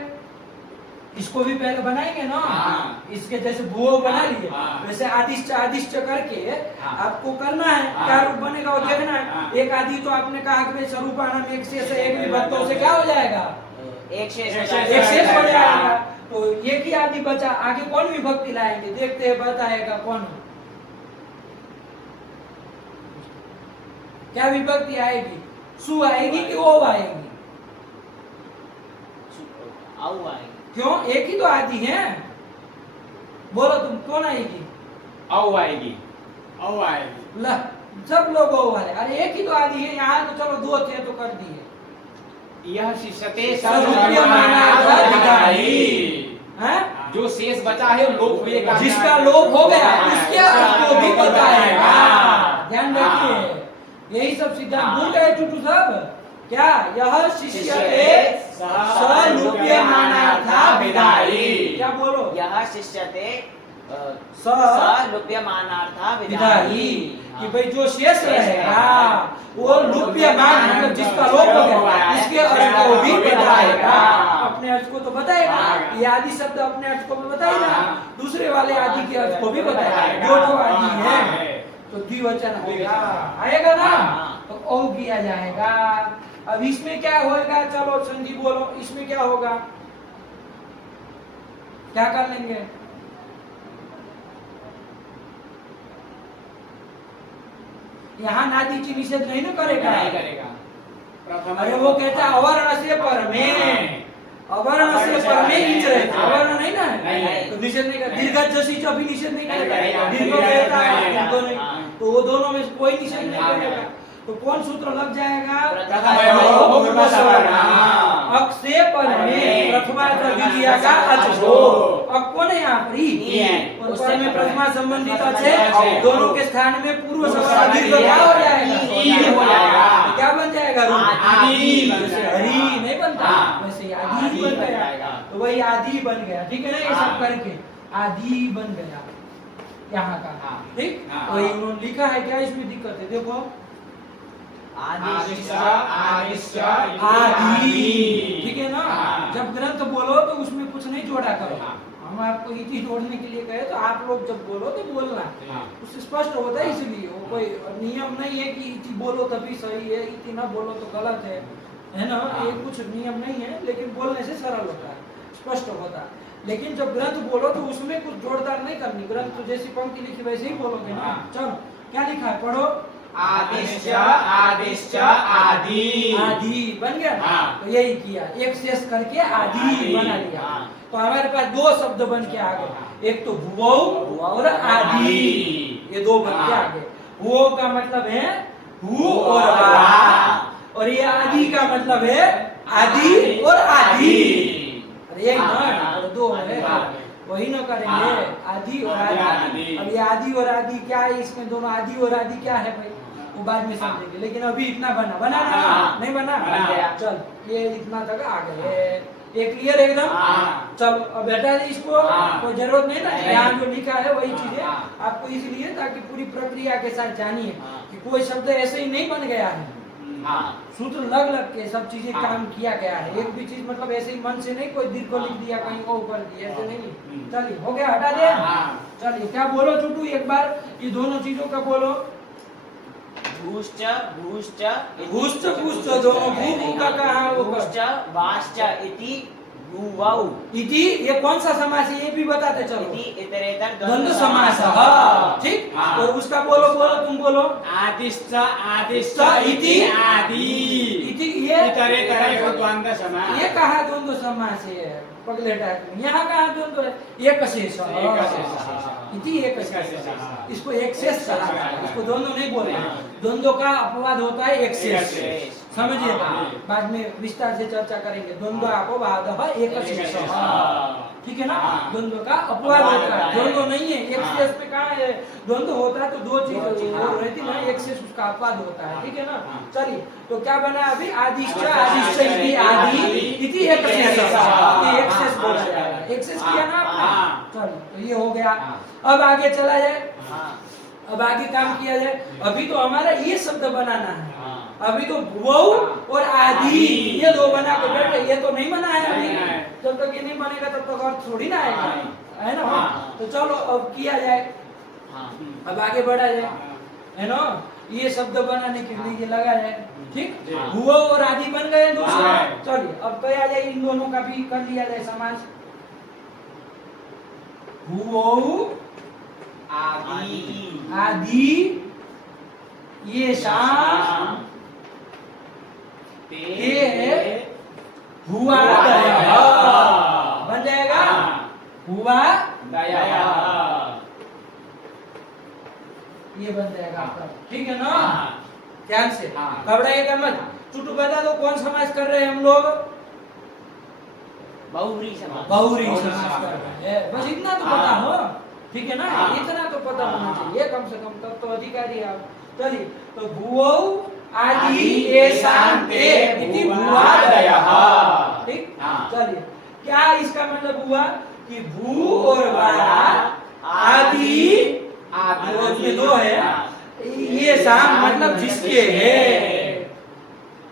इसको भी पहले बनाएंगे ना। हाँ। इसके जैसे भूओ बना लिए, हाँ। वैसे आदिश्च आदिश्च करके हाँ। आपको करना है। हाँ। क्या रूप बनेगा वो हाँ। देखना है। हाँ। एक आदि तो आपने कहा कि भाई स्वरूपाणाम एक शेष है, एक विभक्तों से क्या हो जाएगा? एक शेष हो एक जाएगा। एक शेष हो जाएगा। तो एक ही आदि बचा, आगे कौन विभक्ति लाएंगे? देखते हैं, बताएगा कौन। क्या विभक्ति आएगी? सु आएगी कि ओ आएगी? आऊ आएगी। क्यों? एक ही तो आदि है। बोलो तुम, कौन आएगी? औ आएगी। औ आएगी। ला, सब लोग ओ वाले। अरे एक ही तो आदि है, यहाँ तो चलो दो थे तो कर दिए। यह शिष्यते सर्वज्ञमानार्थाभिधायी। हैं? जो शेष बचा है वो लोप हुएगा। जिसका लोप हो गया उसके अर्थ को भी बताएगा। ध्यान रखिए, यही सब सिद्धांत भूल गए टूटू सब। क्या? यह शिष्यते सलुप्यमानार्थाभिधायी। क्या बोलो? यह शिष्यते सलुप्यमानार्थाभिधायी। विधायी। कि भाई जो शेष रहेगा वो लुप्यमान, मतलब जिसका लोप हो गया उसके अर्थ को भी बताएगा। अपने अर्थ को तो बताएगा, ये आदि शब्द अपने अर्थ को भी बताएगा, दूसरे वाले आदि के अर्थ को भी बताएगा। जो आदि है तो द्विवचन होगा, आएगा ना, तो ओ किया जाएगा। अब इसमें क्या होगा? चलो संजी बोलो, इसमें क्या होगा? क्या कर लेंगे? यहाँ नादीची निषेध नहीं ना करेगा। नहीं करेगा। अरे वो कहता है अवर्ण से पर में, अवर्ण से पर में इच रहता, अवर्ण नहीं ना नहीं, है, नहीं। तो निषेध नहीं करेगा। दीर्घ जसी भी निषेध नहीं नहीं करेगा, करेगा। दीर्घ कहता है नहीं, दीर्घ नहीं, हाँ। तो वो दोनों में से कोई निषेध नहीं हाँ। करेगा। तो कौन सूत्र लग जाएगा? प्रथम पूर्व सवर्णा। अक से पर में प्रथमा द्वितीय का अच हो। अब कौन है यहाँ पर? ई। और पर में प्रथमा संबंधित अच है, दोनों के स्थान में पूर्व सवर्णा दीर्घ क्या हो जाएगा? ई हो जाएगा। तो क्या बन जाएगा? रूप आदि बन जैसे जाएगा। हरि नहीं बनता, हाँ। वैसे आदि आदि बन बन गया। जाएगा। तो वही आदि बन गया, ठीक है ना? ये सब हाँ। करके आदि बन गया यहाँ का। हाँ। ठीक। हाँ। वही उन्होंने लिखा है, क्या इसमें दिक्कत है? देखो, आदिश्च आदिश्च आदि, ठीक है ना? हाँ। जब ग्रंथ बोलो तो उसमें कुछ नहीं जोड़ा करो। हाँ। हम आपको इति जोड़ने के लिए कहे तो आप लोग जब बोलो तो बोलना, हाँ। उससे स्पष्ट होता है। इसलिए वो कोई नियम नहीं है कि इति बोलो तभी सही है, इति ना बोलो तो गलत है ना? हाँ। ये कुछ नियम नहीं है, लेकिन बोलने से सरल होता है, स्पष्ट होता है। लेकिन जब ग्रंथ बोलो तो उसमें कुछ जोड़दार नहीं करनी। ग्रंथ तो जैसी पंक्ति लिखी वैसे ही बोलोगे ना। हाँ। चलो, क्या लिखा है? पढ़ो। आदिश्च आदिश्च आदि। आदि बन गया ना? हाँ। तो यही किया, एक शेष करके आदि आदि। बना लिया। हाँ। तो हमारे पास दो शब्द बन के आ गए, एक तो भुवौ और आदि। ये दो बन के आ गए। भुवौ का मतलब है हु और वा, और ये आदि का मतलब है आदि और आदि। अरे यही ना, और दो है, वही ना करेंगे, आदि और आदि। अब ये आदि और आदि क्या है? इसमें दोनों आदि और आदि क्या है भाई, वो बाद में समझेंगे। लेकिन अभी इतना बना बना ना? हाँ। नहीं बना? बन गया। चल, ये इतना तक आ गए। ये क्लियर एकदम? हाँ। चलो, अब हटा दे इसको। हाँ। कोई जरूरत नहीं ना, नहीं। यहाँ जो लिखा है वही हाँ, चीजें हाँ। आपको इसलिए, ताकि पूरी प्रक्रिया के साथ जानिए हाँ। कि कोई शब्द ऐसे ही नहीं बन गया है। हाँ। सूत्र लग लग के सब चीजें हाँ। काम किया गया है। एक भी चीज मतलब ऐसे ही मन से नहीं, कोई दीर्घ को लिख दिया कहीं को ऊपर दिया, ऐसे नहीं। चलिए, हो गया, हटा दे। हाँ। चलिए, क्या बोलो चुटू एक बार ये दोनों चीजों का बोलो। भूश्च भूश्च भूश्च भूश्च दोनों भू भू का कहाँ वो भूश्च वाश्च इति भूवौ इति, ये कौन सा समास है ये भी बताते चलो। इति इतरेतर द्वंद्व समास। हाँ, ठीक। हाँ। और उसका बोलो, तुम बोलो। आदिश्च आदिश्च इति आदि। इति, ये इतरेतर को द्वंद्व समास। ये कहा द्वंद्व समास है पगले टाइप में? यहाँ कहा द्वंद्व है? एक शेष। इति एक शेष। इसको एक शेष कहा, इसको द्वंद्व नहीं बोलना। द्वंद्व का अपवाद होता है एक शेष। समझिए हाँ। बाद में विस्तार से चर्चा करेंगे। द्वंद्व अपवादः एकशेषः, ठीक है ना। हाँ। द्वंद्व का अपवाद अपवाद होता है, होता है। द्वंद्व नहीं है। एक हाँ। शेष पे कहाँ है द्वंद्व होता है, तो दो चीज हाँ। और रहती ना, हाँ। एक शेष उसका अपवाद होता है, ठीक है ना। हाँ। चलिए तो क्या बना अभी, आदिश्च आदिश्च आदिश्च इति आदि इति एक शेष, हाँ। ये एक शेष बोला जाएगा। एक शेष किया ना आपने, हाँ। चलिए तो ये हो गया। हाँ। अब आगे चला जाए, हाँ अब आगे काम किया जाए। अभी तो हमारा ये शब्द बनाना है, हाँ अभी तो भुवौ और आदि ये दो बना के बैठे, ये तो नहीं बना है अभी। नहीं है। जब तक ये नहीं बनेगा तब तक अर्थ थोड़ी ना आएगा, हाँ। है ना। हाँ। तो चलो अब किया जाए, हाँ अब आगे बढ़ा जाए, हाँ। है ना। ये शब्द बनाने के लिए ये लगा जाए, ठीक। जी। भुवौ और आदि बन गए दूसरा। हाँ। चलिए अब कहा जाए, इन दोनों का भी कर लिया जाए समास। भुवौ आदि आदि ये शाम ते हुआ दया बन जाएगा, हुआ दया ये बन जाएगा आपका, ठीक है ना। हाँ। ध्यान से हाँ। घबराइएगा मत। चुटू बता दो कौन समास कर रहे हैं हम लोग, बहुव्रीहि समास। बहुव्रीहि समास कर रहे हैं, बस इतना तो पता हो, ठीक है ना। हाँ। इतना तो पता होना हाँ। चाहिए कम से कम, तब तो अधिकारी आप। चलिए तो भुवौ आदि येषां ते इति भुवादयः, ठीक। हाँ। चलिए क्या इसका मतलब हुआ कि भू और वा आदि और उसमें दो है, ये शाम मतलब जिसके है।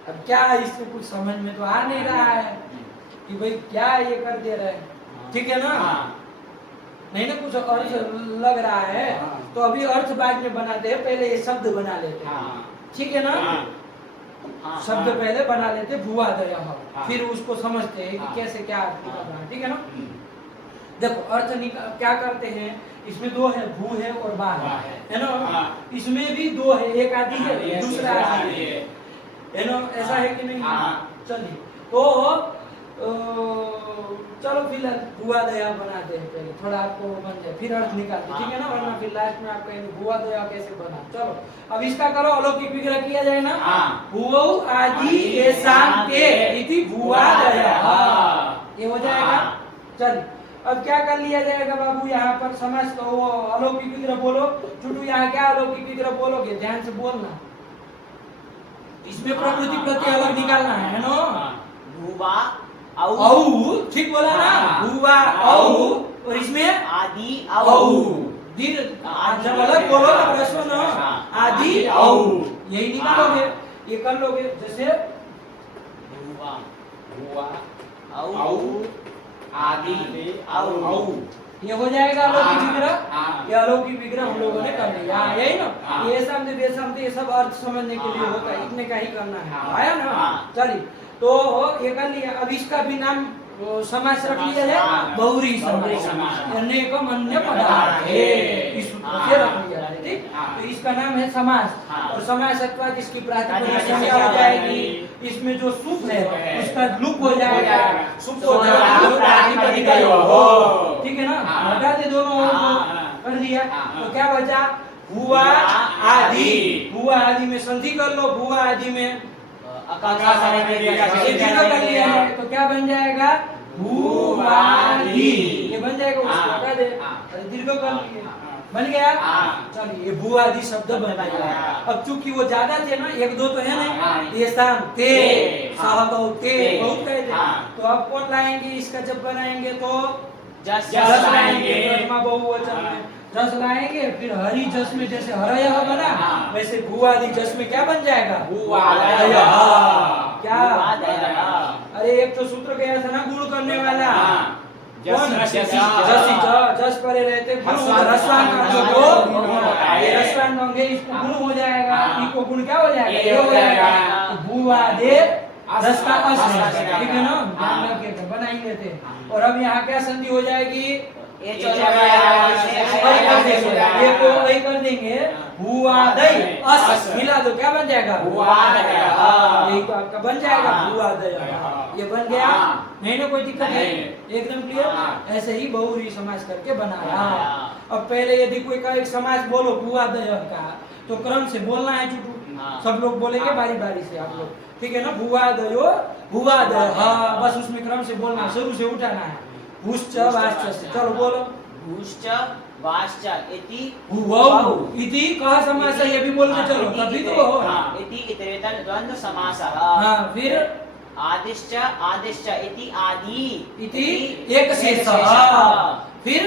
अब क्या इसमें कुछ समझ में तो आ नहीं रहा है कि भाई क्या ये कर दे रहे हैं, ठीक है ना। नहीं ना कुछ अर्थ लग रहा है, हाँ। तो अभी अर्थ बाद में बनाते हैं, पहले ये शब्द बना लेते हैं, ठीक है ना। हाँ शब्द पहले बना लेते हैं, भुवादयः, हाँ। फिर उसको समझते हैं कि हाँ। कैसे क्या अर्थ निकलना है, ठीक है ना। हम्म। देखो अर्थ क्या करते हैं, इसमें दो है, भू है और बा बा है ना। हाँ। इसमें भी दो है, एक आदि है आदि है, दूसरा दूसरा आदि आदि है, है। ना। ऐसा है कि नहीं। हाँ। चलिए तो चलो फिलहाल भुआ दया बनाते हैं, पहले थोड़ा आपको बन जाए, फिर अर्थ निकालते हैं, ठीक है ना। वरना फिर लास्ट में आप कहेंगे भुआ दया कैसे बना। चलो अब इसका करो, अलौकिक विग्रह किया जाए ना। हाँ। भुवौ आदि येषां ते इति भुवादयः, ये हो जाएगा। चलिए अब क्या कर लिया जाएगा बाबू, यहाँ पर समास को वो अलौकिक विग्रह बोलो। चुटू यहाँ क्या अलौकिक विग्रह बोलोगे, ध्यान से बोलना। इसमें प्रकृति प्रत्यय अलग निकालना है ना। भूवा औ ठीक बोला ना, हाँ। भूवा औ, और इसमें आदि औ दीर्घ जब अलग बोलो तो प्रश्न ना, आदि औ यही निकालोगे, ये कर लोगे। जैसे भूवा हुआ औ आदि ये हो जाएगा अलौकिक हाँ। विग्रह। हाँ। ये अलौकिक विग्रह हम लोगों ने कर लिया, यही ना। हाँ। ये सामने बेसामने ये सब अर्थ समझने के लिए होता है, इतने का ही करना है, हाँ। आया ना। हाँ। चलिए तो ये कर लिया। अब इसका भी नाम समास रख लिया जाए, हाँ। बहुव्रीहि बहुव्रीहि समास, समास। अनेकम अन्य पदार्थे, इस सूत्र से रख लिया जाए, ठीक। हाँ। तो इसका नाम है समास, हाँ। और समास अथवा जिसकी प्रातिपदिक प्रातिपदिक संज्ञा संज्ञा हो जाएगी, जाएगी। इसमें जो सुप है है, उसका लुप हो जाएगा, सुप हो सुप जाएगा, प्रातिपदिक हो। ठीक है ना। हाँ। हटा दे दोनों ओर को, हाँ। कर दिया। हाँ। तो क्या बचा, हुआ आदि। हुआ आदि में संधि कर लो, हुआ आदि में ये दीर्घ कर लिया जाए तो क्या बन जाएगा, भूवादि, ये बन जाएगा। उसको हटा दे, अरे दीर्घ कर लिए, बन गया। हाँ। चलिए ये भूवादि शब्द बन गया। अब चूंकि वो ज्यादा थे ना, एक दो तो है हाँ। नहीं, ये शाम ते सहतौ ते ते। बहुत कहे थे। हाँ। तो अब कौन लाएंगे इसका, जब बनाएंगे तो जस जस लाएंगे, लाएंगे। प्रथमा बहुवचन में जस लाएंगे। फिर हरि जस में जैसे हरयः बना, हाँ। वैसे भूआदि जस में क्या बन जाएगा, भूवादयः। क्या। भूवादयः। अरे एक तो सूत्र गया था ना गुण करने वाला, कौन? जसी जस परे रहते गुण होगा, रस्वान का जो गुण होता है। ये रस्वान होंगे, इसको गुण हो जाएगा, हाँ। इको गुण क्या हो जाएगा, ये ये हो हो जाएगा। जाएगा। तो भूवादे दस का अस अस है, ठीक है ना। हाँ। ध्यान रखिएगा, बनाएंगे थे। और अब यहाँ क्या संधि हो जाएगी, ये चला चला गया, वही कर देंगे, ये को वही कर देंगे, भूवादय अस अस। मिला दो, क्या बन जाएगा, भूवादयः। यही तो आपका बन जाएगा, हाँ। भूवादय। हाँ। ये बन गया, हाँ। नहीं ना कोई दिक्कत है, नहीं। एकदम क्लियर। हाँ। ऐसे ही बहुव्रीहि समास करके बनाया। हाँ। अब पहले यदि कोई का एक समास बोलो भूवादय का, तो क्रम से बोलना है चुटू, हाँ। सब लोग बोलेंगे हाँ। बारी बारी से आप लोग, ठीक है ना। भुवादयो भुवादय, हाँ बस उसमें क्रम से बोलना, हाँ। शुरू से उठाना है। भूश्च वाश्च से, चलो बोलो। भूश्च वाश्च इति भुवौ इति कहा समास है, ये भी बोल के चलो तभी तो हो। हाँ, इति इतरेतर द्वंद्व समासः। हाँ फिर आदिश्च आदिश्च इति आदि इति एक शेषः। फिर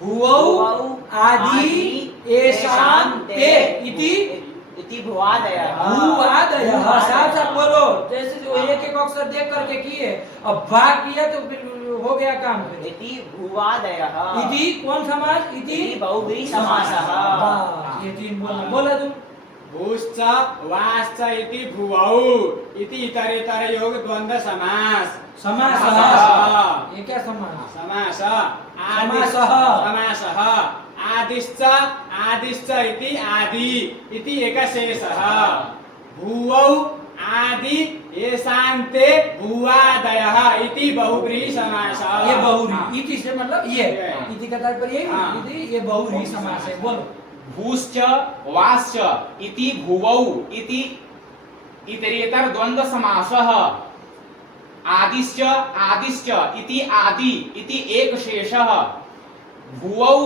भुवौ आदि एषां ते इति इति भुवादयः। भुवादयः, साथ साथ बोलो, जैसे जो एक एक अक्षर देख करके किए, अब भा किया तो फिर हो गया काम। फिर इति भुवादयः। इति कौन समास? इति बहुव्रीहि समासः। बस ये तीन बोलना, बोला तुम। भूश्च वाश्च इति भुवौ इति इतरेतर योग द्वंद्व समास। समास, समासः। ये क्या समास? समास समासः। समासः। आदिश्च आदिश्च इति आदि इति एकशेषः। भुवौ आदि येषान्ते भुवादयः इति बहुव्रीहि समासः। ये बहुव्रीहि, इति से मतलब ये, ये। इति का तात्पर्य यही, हाँ। इति ये बहुव्रीहि समास है, बोलो। भूश्च वाश्च इति भुवौ इति इतरेतर द्वंद्व समासः। आदिश्च आदिश्च इति आदि इति एक शेषः। भुवौ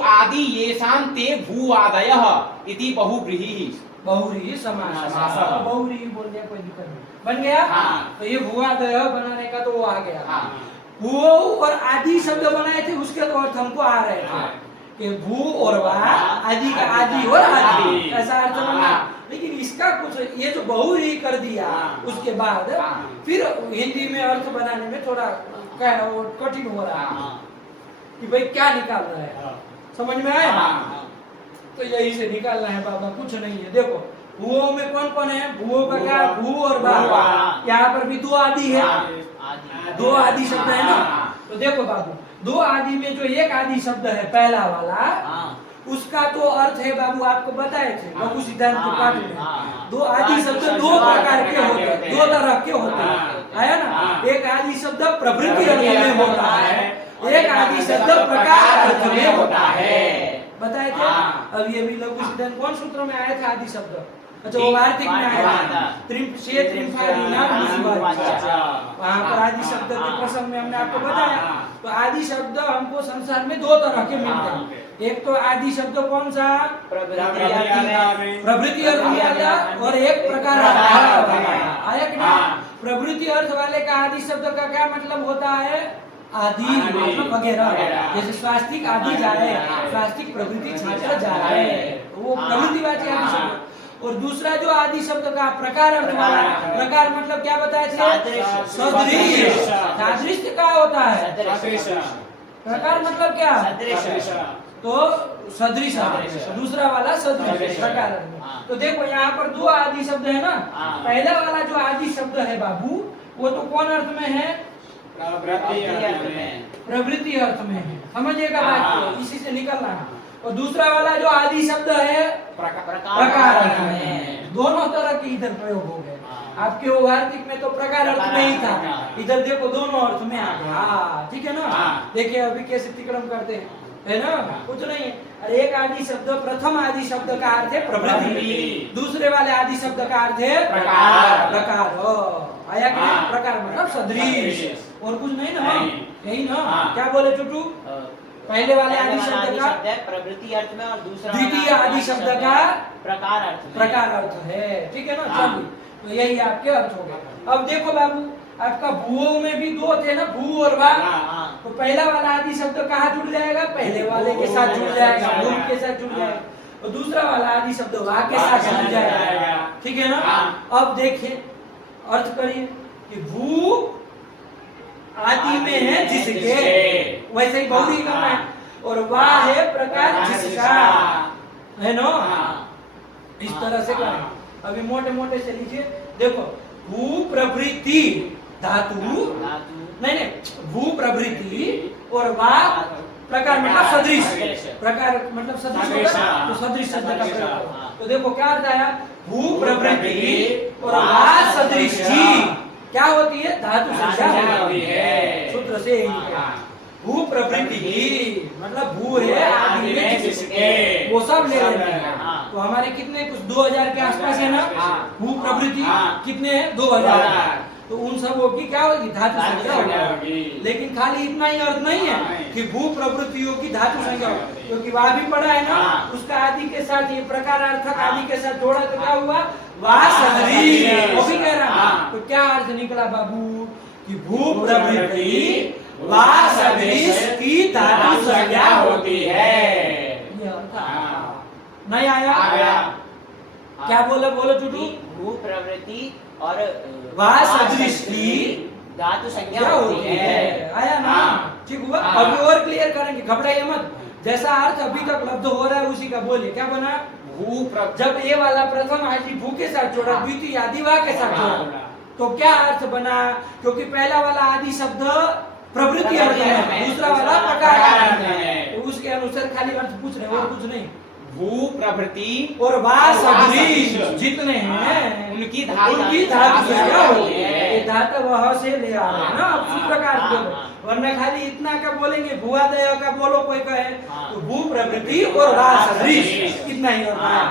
आदि येषां ते भूवादयः इति बहुव्रीहि। बहुव्रीहि समास। समास। बहुव्रीहि बोल दिया, कोई दिक्कत नहीं, बन गया। हाँ। तो ये भुवादय बनाने का तो वो आ गया। हाँ। भुवौ और आदि शब्द बनाए थे, उसके तो अर्थ हमको आ रहे थे हाँ। कि भू और वा, आदि का आदि और आदि, आदि। ऐसा अर्थ बना। हाँ। लेकिन इसका कुछ ये जो बहुव्रीहि कर दिया, हाँ। उसके बाद हाँ। फिर हिंदी में अर्थ बनाने में थोड़ा वो कठिन हो रहा है हाँ। कि भाई क्या निकाल रहा है, समझ में आया? हाँ। तो यही से निकालना है बाबा, कुछ नहीं है। देखो भूओं में कौन कौन है? भूओं का क्या? भू और बा। भू। यहाँ पर भी दो आदि है, आदि। दो आदि शब्द है ना। हाँ। तो देखो बाबू, दो आदि में जो एक आदि शब्द है पहला वाला, हाँ। उसका तो अर्थ है बाबू, आपको बताए थे लघु सिद्धांत के पाठ में। हाँ। दो आदि शब्द दो प्रकार के होते हैं, दो तरह के होते हैं, हाँ। आया ना। हाँ। एक आदि शब्द प्रवृत्ति अर्थ में होता है, एक आदि शब्द प्रकार अर्थ में होता है, बताए थे। हाँ। अब ये भी लघु सिद्धांत कौन सूत्र में आया था आदि शब्द? अच्छा वो वार्तिक में आया था, वहाँ पर आदि शब्द के प्रसंग में हमने आपको बताया। तो आदि शब्द हमको संसार में दो तरह के मिलते हैं। एक तो आदि शब्द कौन सा? प्रवृत्ति अर्थ में आया, और एक प्रकार अर्थ आया कि नहीं? प्रवृत्ति अर्थ वाले का आदि शब्द का क्या मतलब होता है? आदि मतलब वगैरह, जैसे स्वास्तिक आदि जा रहे, स्वास्तिक प्रवृत्ति छात्र जा रहे, वो प्रवृत्तिवाची आदि शब्द। और दूसरा जो आदि शब्द का प्रकार अर्थ वाला, प्रकार मतलब क्या बताया थे? सदृश। सादृश्य क्या होता है? प्रकार मतलब क्या? तो सदृश, दूसरा वाला सदृश प्रकार अर्थ में। तो देखो यहाँ पर दो आदि शब्द है ना। पहला वाला जो आदि शब्द है बाबू, वो तो कौन अर्थ में है? प्रवृत्ति अर्थ में है, समझिएगा बात को, इसी से निकलना है। और दूसरा वाला जो आदि शब्द है प्रकार अर्थ में। दोनों तरह के इधर प्रयोग हो गए। आपके वो वार्तिक में तो प्रकार अर्थ में ही था, इधर देखो दोनों अर्थ में आ गया, ठीक है ना। देखिए अभी कैसे तिक्रम करते हैं, है ना, कुछ नहीं है। अरे एक आदि शब्द, प्रथम आदि शब्द का अर्थ है प्रवृत्ति, दूसरे वाले आदि शब्द का अर्थ है प्रकार। प्रकार आया कि नहीं? प्रकार मतलब सदृश, और कुछ नहीं ना। यही ना, क्या बोले चुटू? पहले वाले आदि शब्द का प्रवृत्ति अर्थ में, और दूसरा द्वितीय आदि शब्द का प्रकार अर्थ में। प्रकार अर्थ है, ठीक है ना। चलिए, तो यही आपके अर्थ हो गए। अब देखो बाबू, आपका भूओं में भी दो थे ना, भू और बा। तो पहला वाला आदि शब्द कहाँ जुड़ जाएगा? पहले वाले के साथ जुड़ जाएगा, भू के साथ जुड़ जाएगा। और दूसरा वाला आदि शब्द वा के साथ जुड़ जाएगा, ठीक है ना। अब देखिए अर्थ करिए कि भू आदि में है जिसके, वैसे ही बहुव्रीहि करना है। और वाह है प्रकार जिसका, है ना। इस तरह से करें। अभी मोटे मोटे से लीजिए, देखो भू प्रवृत्ति धातु, नहीं भू प्रवृत्ति और वाह प्रकार मतलब सदृश, प्रकार मतलब सदृश होगा, तो सदृश शब्द का प्रयोग करो। तो देखो क्या अर्थ आया? भू प्रवृत्ति और वाह सदृश जी क्या होती है? धातु संज्ञा होती है, सूत्र से भू प्रवृत्ति मतलब भू है आदि में जिसके, वो सब ले लेते हैं। तो हमारे कितने कुछ 2000 के आसपास है ना हाँ। भू प्रवृत्ति हाँ। कितने हैं 2000 2000। तो उन सबों की क्या होगी धातु धातु संख्या संख्या होगी होगी। लेकिन खाली इतना ही अर्थ नहीं है नहीं। कि भू प्रवृत्तियों की धातु संख्या होगी क्योंकि वहां भी पढ़ा है ना हाँ। उसका आदि के साथ ये प्रकारार्थक हाँ। आदि के साथ जोड़ा तो क्या हुआ वाह सदृश सदृश। वो भी कह रहा हाँ। है तो क्या अर्थ निकला बाबू कि भू प्रवृत्ति वाह सदृश की धातु संज्ञा होती है ये अर्थ आया। हाँ। नहीं आया आ गया। क्या बोले बोलो चुटू भू प्रवृत्ति और वाह सदृश की धातु संज्ञा क्या होती होती है। है आया ना हाँ। ठीक हुआ हाँ। अभी और क्लियर करेंगे घबराइए मत जैसा अर्थ अभी तक लब्ध हो रहा है उसी का बोलिए क्या बना भू प्र- जब ये वाला प्रथम आदि भू के साथ जोड़ा हाँ। द्वितीय आदि वाह के साथ हाँ। जोड़ा तो क्या अर्थ बना क्योंकि पहला वाला आदि शब्द प्रवृत्ति अर्थ प्रवृत्ति अर्थ है में, दूसरा वाला दूसरा प्रकार प्रकार अर्थ में। है तो उसके अनुसार खाली अर्थ पूछ रहे हैं और हाँ। कुछ नहीं भू प्रभृति और वाह वाह सदृश सदृश। जितने हैं उनकी धातु उनकी धातु संज्ञा होती है। है ये धातु वह से ले आ रहे हैं ना अब सूत्र का अर्थ हाँ, बोलो हाँ। वरना खाली इतना का बोलेंगे भुआदय का बोलो कोई कहे हाँ। तो भू प्रवृत्ति और वाह सदृश इतना ही होता है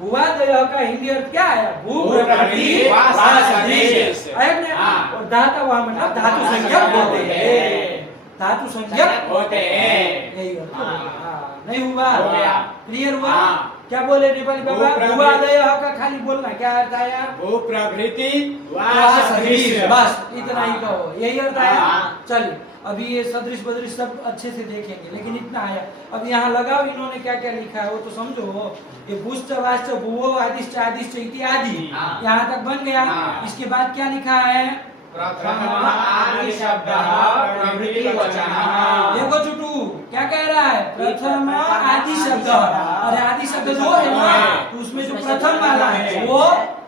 भुआदय का हिंदी अर्थ क्या है भू प्रवृत्ति वाह सदृश है ना हाँ। और धातु वह मतलब धातु संज्ञा होते हैं धातु संज्ञा होते हैं यही अर्थ हाँ। हाँ, नहीं हुआ हो गया। क्लियर हुआ हाँ। क्या बोले नेपाली बाबा भूप्रवृत्ति। भुआदय का खाली बोलना क्या अर्थ आया भू प्रभृति वाह सदृश बस इतना ही कहो यही अर्थ आया हाँ। चलिए अभी ये सदृश बदृश सब अच्छे से देखेंगे लेकिन इतना आया अब यहाँ लगाओ इन्होंने क्या क्या लिखा है वो तो समझो ये भूश्च वाश्च भुवो आदिश्च आदिश्च इत्यादि हाँ। यहाँ तक बन गया हाँ। इसके बाद क्या लिखा है प्रथम आदि शब्द प्रभृति वचनः देखो चुटू क्या कह रहा है प्रथम आदि शब्द अरे आदि शब्द जो है ना तो उसमें जो प्रथम वाला है वो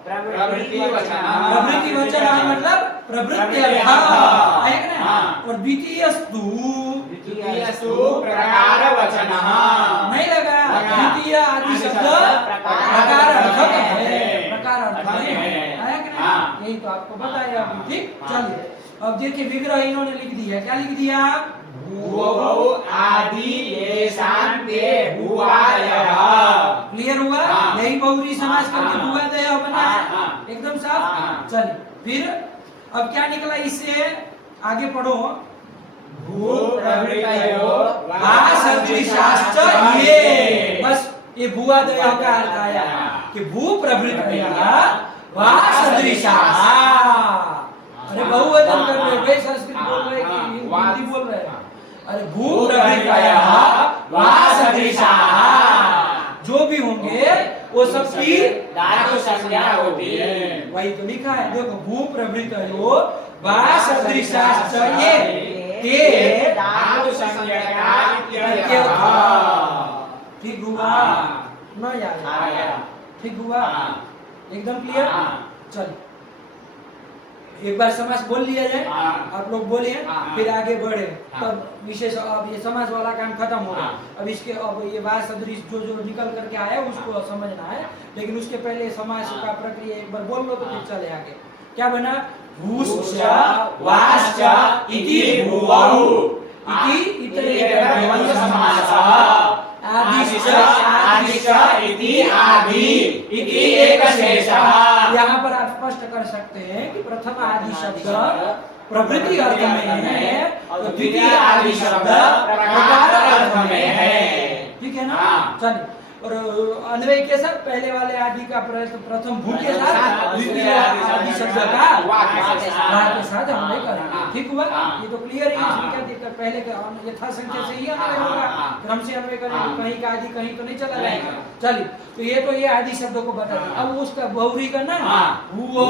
प्रवृत्ति वचनः प्रवृत्ति वचन मतलब प्रवृत्ति अर्थ है ना हाँ। और द्वितीयस्तु द्वितीयस्तु प्रकार वचनः नहीं लगा लगा। द्वितीय आदि शब्द प्रकार अर्थक है प्रकार अर्थक है है कि नहीं हाँ। यही तो आपको बताया अभी ठीक हाँ। चलिए अब देखिए विग्रह इन्होंने लिख दिया क्या लिख दिया भुवौ आदि येषां ते भुवादयः क्लियर हुआ हाँ। यही बहुरी समास करके हाँ। भुवादय बना है हाँ। एकदम साफ हाँ। चलिए फिर अब क्या निकला इससे आगे पढ़ो भू प्रभृतयो वाह सदृशाश्च ये बस ये भुवादय का अर्थ आया कि भू प्रभृतयः वाह सदृशाः अरे बहुवचन कर रहे वे संस्कृत बोल रहे कि हिंदी बोल रहे हैं अरे भू प्रभृतयः वाह सदृशाः जो भी होंगे वो सबकी धातु संज्ञा होती है। वही तो लिखा है देखो भू प्रभृतयो वाह सदृशाश्च ये ते धातु संज्ञा इत्यर्थः। ठीक हुआ हाँ। न याद आया। ठीक हुआ हाँ। एकदम क्लियर हाँ। चल एक बार समास बोल लिया जाए हाँ। आप लोग बोलिए हाँ। फिर आगे बढ़े हाँ। तब विशेष अब ये समास वाला काम खत्म हो गया हाँ। अब इसके अब ये वाह सदृश जो जो निकल करके आया उसको समझना है लेकिन उसके पहले समास का प्रक्रिया एक बार बोल लो तो फिर चले आगे क्या बना भूश्च वाश्च इति भुवौ इति इतरेतर द्वंद्व समासः आदिश्च आदिश्च इति आदि इति एकशेषः यहाँ पर आप स्पष्ट कर सकते हैं कि प्रथम आदि शब्द प्रवृत्ति अर्थ में है और द्वितीय आदि शब्द प्रकार अर्थ में है ठीक है ना हाँ। चलिए और अन्वय के साथ पहले वाले आदि का प्रथम भू के साथ द्वितीय आदि शब्द का वाह के साथ। वाह के साथ अन्वय करेंगे हाँ। ठीक हुआ हाँ। ये तो क्लियर है हाँ। इसमें क्या दिक्कत पहले का यथा संख्या से ही अन्वय हाँ। होगा हाँ। क्रम से अन्वय करेंगे हाँ। कहीं का आदि कहीं तो नहीं चला नहीं। जाएगा चलिए तो ये आदि शब्दों को बता दें हाँ। अब उसका बहुरी करना है हाँ। भुवौ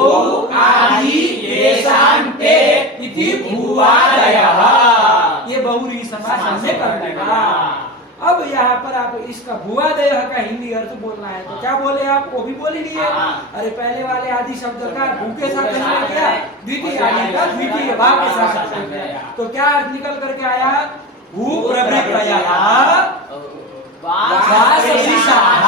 आदि येषां ते इति भुवादयः ये बहुरी समास हमने कर दिया अब यहाँ पर आप इसका भुवादय का हिंदी अर्थ बोलना है तो क्या बोले आप वो भी बोल ही लिए हाँ। अरे पहले वाले आदि शब्द का भू के साथ अन्वय किया द्वितीय आदि का द्वितीय वाह के साथ अन्वय किया तो क्या अर्थ निकल करके आया भू प्रभृतयः वाह सदृशाः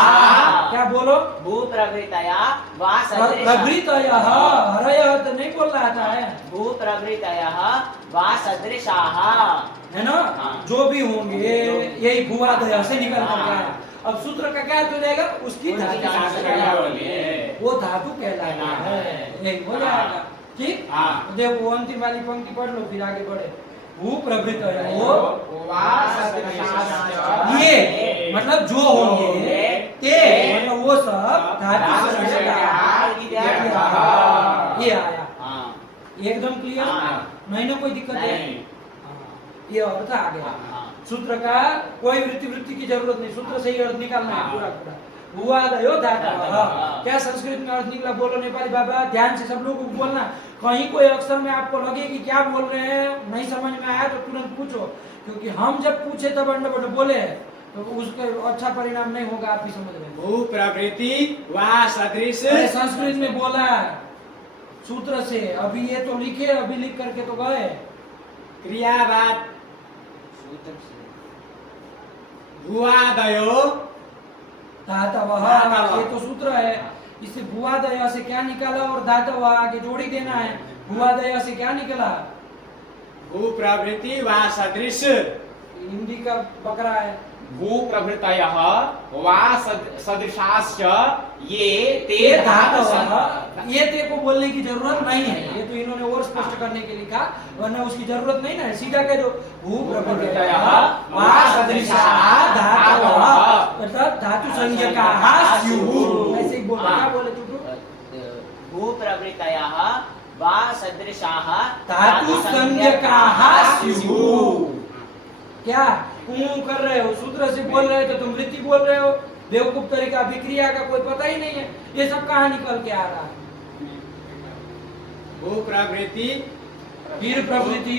क्या बोलो भू प्रवृतया वाह सदृशाः प्रभृतयः हरयः तो नहीं बोल रहा था है भू प्रवृतयः वाह सदृशाः है ना हाँ। जो भी होंगे यही भुवादय से निकल कर आया अब सूत्र का क्या अर्थ हो जाएगा? उसकी धातु संज्ञा वो धातु कहलाता है। यही हो जाएगा। ठीक। हाँ। देखो अंतिम वाली पंक्ति पढ़ लो फिर आगे बढ़े। भू प्रभृत ये मतलब जो होंगे, ते मतलब वो सब धातु संज्ञा ये आया। हाँ। एकदम क्लियर? नहीं ना कोई दिक्कत है? नहीं। ये अर्थ आ गया। हाँ। सूत्र का कोई वृत्ति की जरूरत नहीं, सूत्र से ही अर्थ निकालना है पूरा पूरा। भुवादयो धातवः। क्या संस्कृत में अर्थ निकला? बोलो नेपाली बाबा, ध्यान से सब लोगों को बोलना। कहीं कोई अक्षर में आपको लगे कि क्या बोल रहे हैं, नहीं समझ में आया तो तुरंत पूछो, क्योंकि हम जब पूछे तब अंडबड बोले तो उसका अच्छा परिणाम नहीं होगा। आप भी समझ रहे हैं। भू प्रवृत्ति वा सदृश। अरे संस्कृत में बोला सूत्र से, अभी ये तो लिखे, अभी लिख करके तो गए। क्रियावाद सूत्र से। भुवादयो धातवः, ये तो सूत्र है। इससे भुवादय से क्या निकाला और धातवः आगे जोड़ी देना है। भुवादय से क्या निकला? भू प्रवृत्ति वा सदृश। हिंदी का बकरा है। भू प्रभृतयः वा सदृशाश्च ये ते ये धातवः। धातवः, ये ते को बोलने की जरूरत नहीं है, ये तो इन्होंने और स्पष्ट करने के लिए कहा, वरना उसकी जरूरत नहीं ना। सीधा कह दो भू प्रभृतयः वा सदृशाः धातवः, मतलब धातु संज्ञकाः स्युः। ऐसे ही बोलो। क्या बोले तू? भू प्रवृत्तयः वा सदृशाः धातु संज्ञकाः स्युः। क्या कर रहे हो? सूत्र से बोल रहे हो तो तुम वृत्ति बोल रहे हो। बेवकूफ तरीका, विक्रिया का कोई पता ही नहीं है। ये सब कहाँ निकल के आ रहा है? भू प्रवृत्ति फिर प्रवृत्ति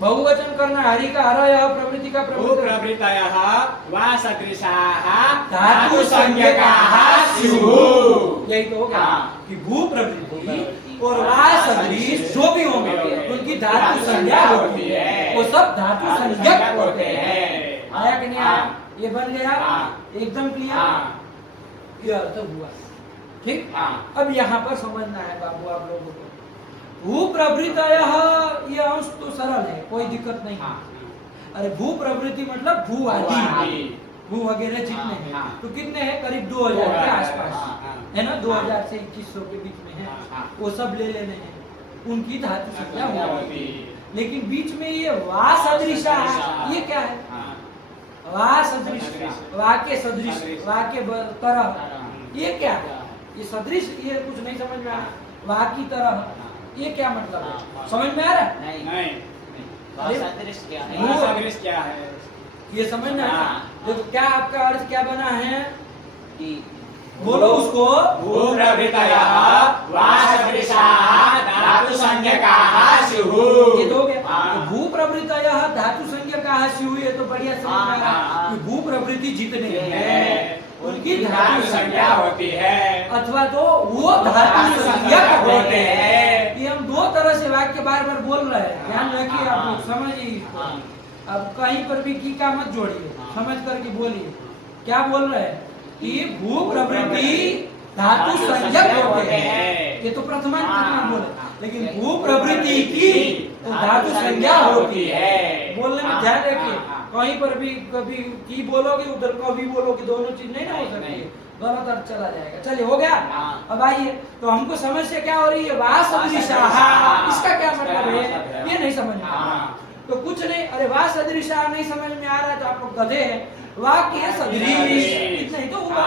बहुवचन करना। हरि का हर, यह प्रवृत्ति का भू प्रवृत्ति। प्रवृत्तयः वा सदृशाः धातु संज्ञकाः स्युः। यही तो हो गया हाँ। कि भू प्रवृत्ति और वा सदृश जो भी होंगे उनकी धातु संज्ञा होती है, वो सब धातु संज्ञक होते हैं। आया कि नहीं आया? ये बन गया एकदम क्लियर। ये अर्थ हुआ। ठीक। अब यहाँ पर समझना है बाबू आप लोगों को। भू प्रवृत्तयः ये अंश तो सरल है, कोई दिक्कत नहीं। अरे भू प्रवृत्ति मतलब भू आदि, भू वगैरह जितने हैं, तो कितने हैं? करीब 2000 के आसपास है ना। 2000 से 2100 के बीच में है। वो सब ले लेने हैं, उनकी धातु संज्ञा होगी। लेकिन बीच में ये वा सदृशा, ये क्या है? वा सदृश, वा के सदृश, वा के तरह, ये क्या है? ये सदृश, ये कुछ नहीं समझ में आ रहा। वा की तरह, ये क्या मतलब है? समझ में आ रहा है? नहीं। वा सदृश क्या है? वा सदृश क्या है? ये समझना है। देखो क्या आपका अर्थ क्या बना है कि बोलो उसको। भू प्रभृतयः वा सदृशाः धातु संज्ञकाः स्युः। ये तो हो गया। तो भू प्रवृत्तयः धातु संज्ञकाः स्युः, ये तो बढ़िया समझ में आ रहा कि भू प्रवृत्ति जितने हैं उनकी धातु संज्ञा होती है, अथवा तो वो धातु संज्ञक होते हैं। ये हम दो तरह से वाक्य बार बार बोल रहे हैं, ध्यान रखिए आप लोग, समझिए इसको। अब कहीं पर भी की का मत जोड़िए, समझ करके बोलिए। क्या बोल रहे हैं कि भू प्रवृत्ति धातु संज्ञक होते हैं। ये तो प्रथमांत बोले, लेकिन भू प्रवृत्ति की तो धातु संज्ञा होती है। बोलने में ध्यान रखिए, कहीं पर भी कभी की बोलोगे उधर कभी बोलोगे, दोनों चीज नहीं ना हो सकती है, गलत अर्थ चला जाएगा। चलिए हो गया। अब आइए, तो हमको समस्या क्या हो रही है? वा सदृशाः, इसका क्या मतलब है? ये नहीं समझ में आ रहा। तो कुछ नहीं, अरे वा सदृशाः नहीं समझ में आ रहा है तो आप लोग गधे हैं। वाक्य सदृश, इतना ही तो हुआ।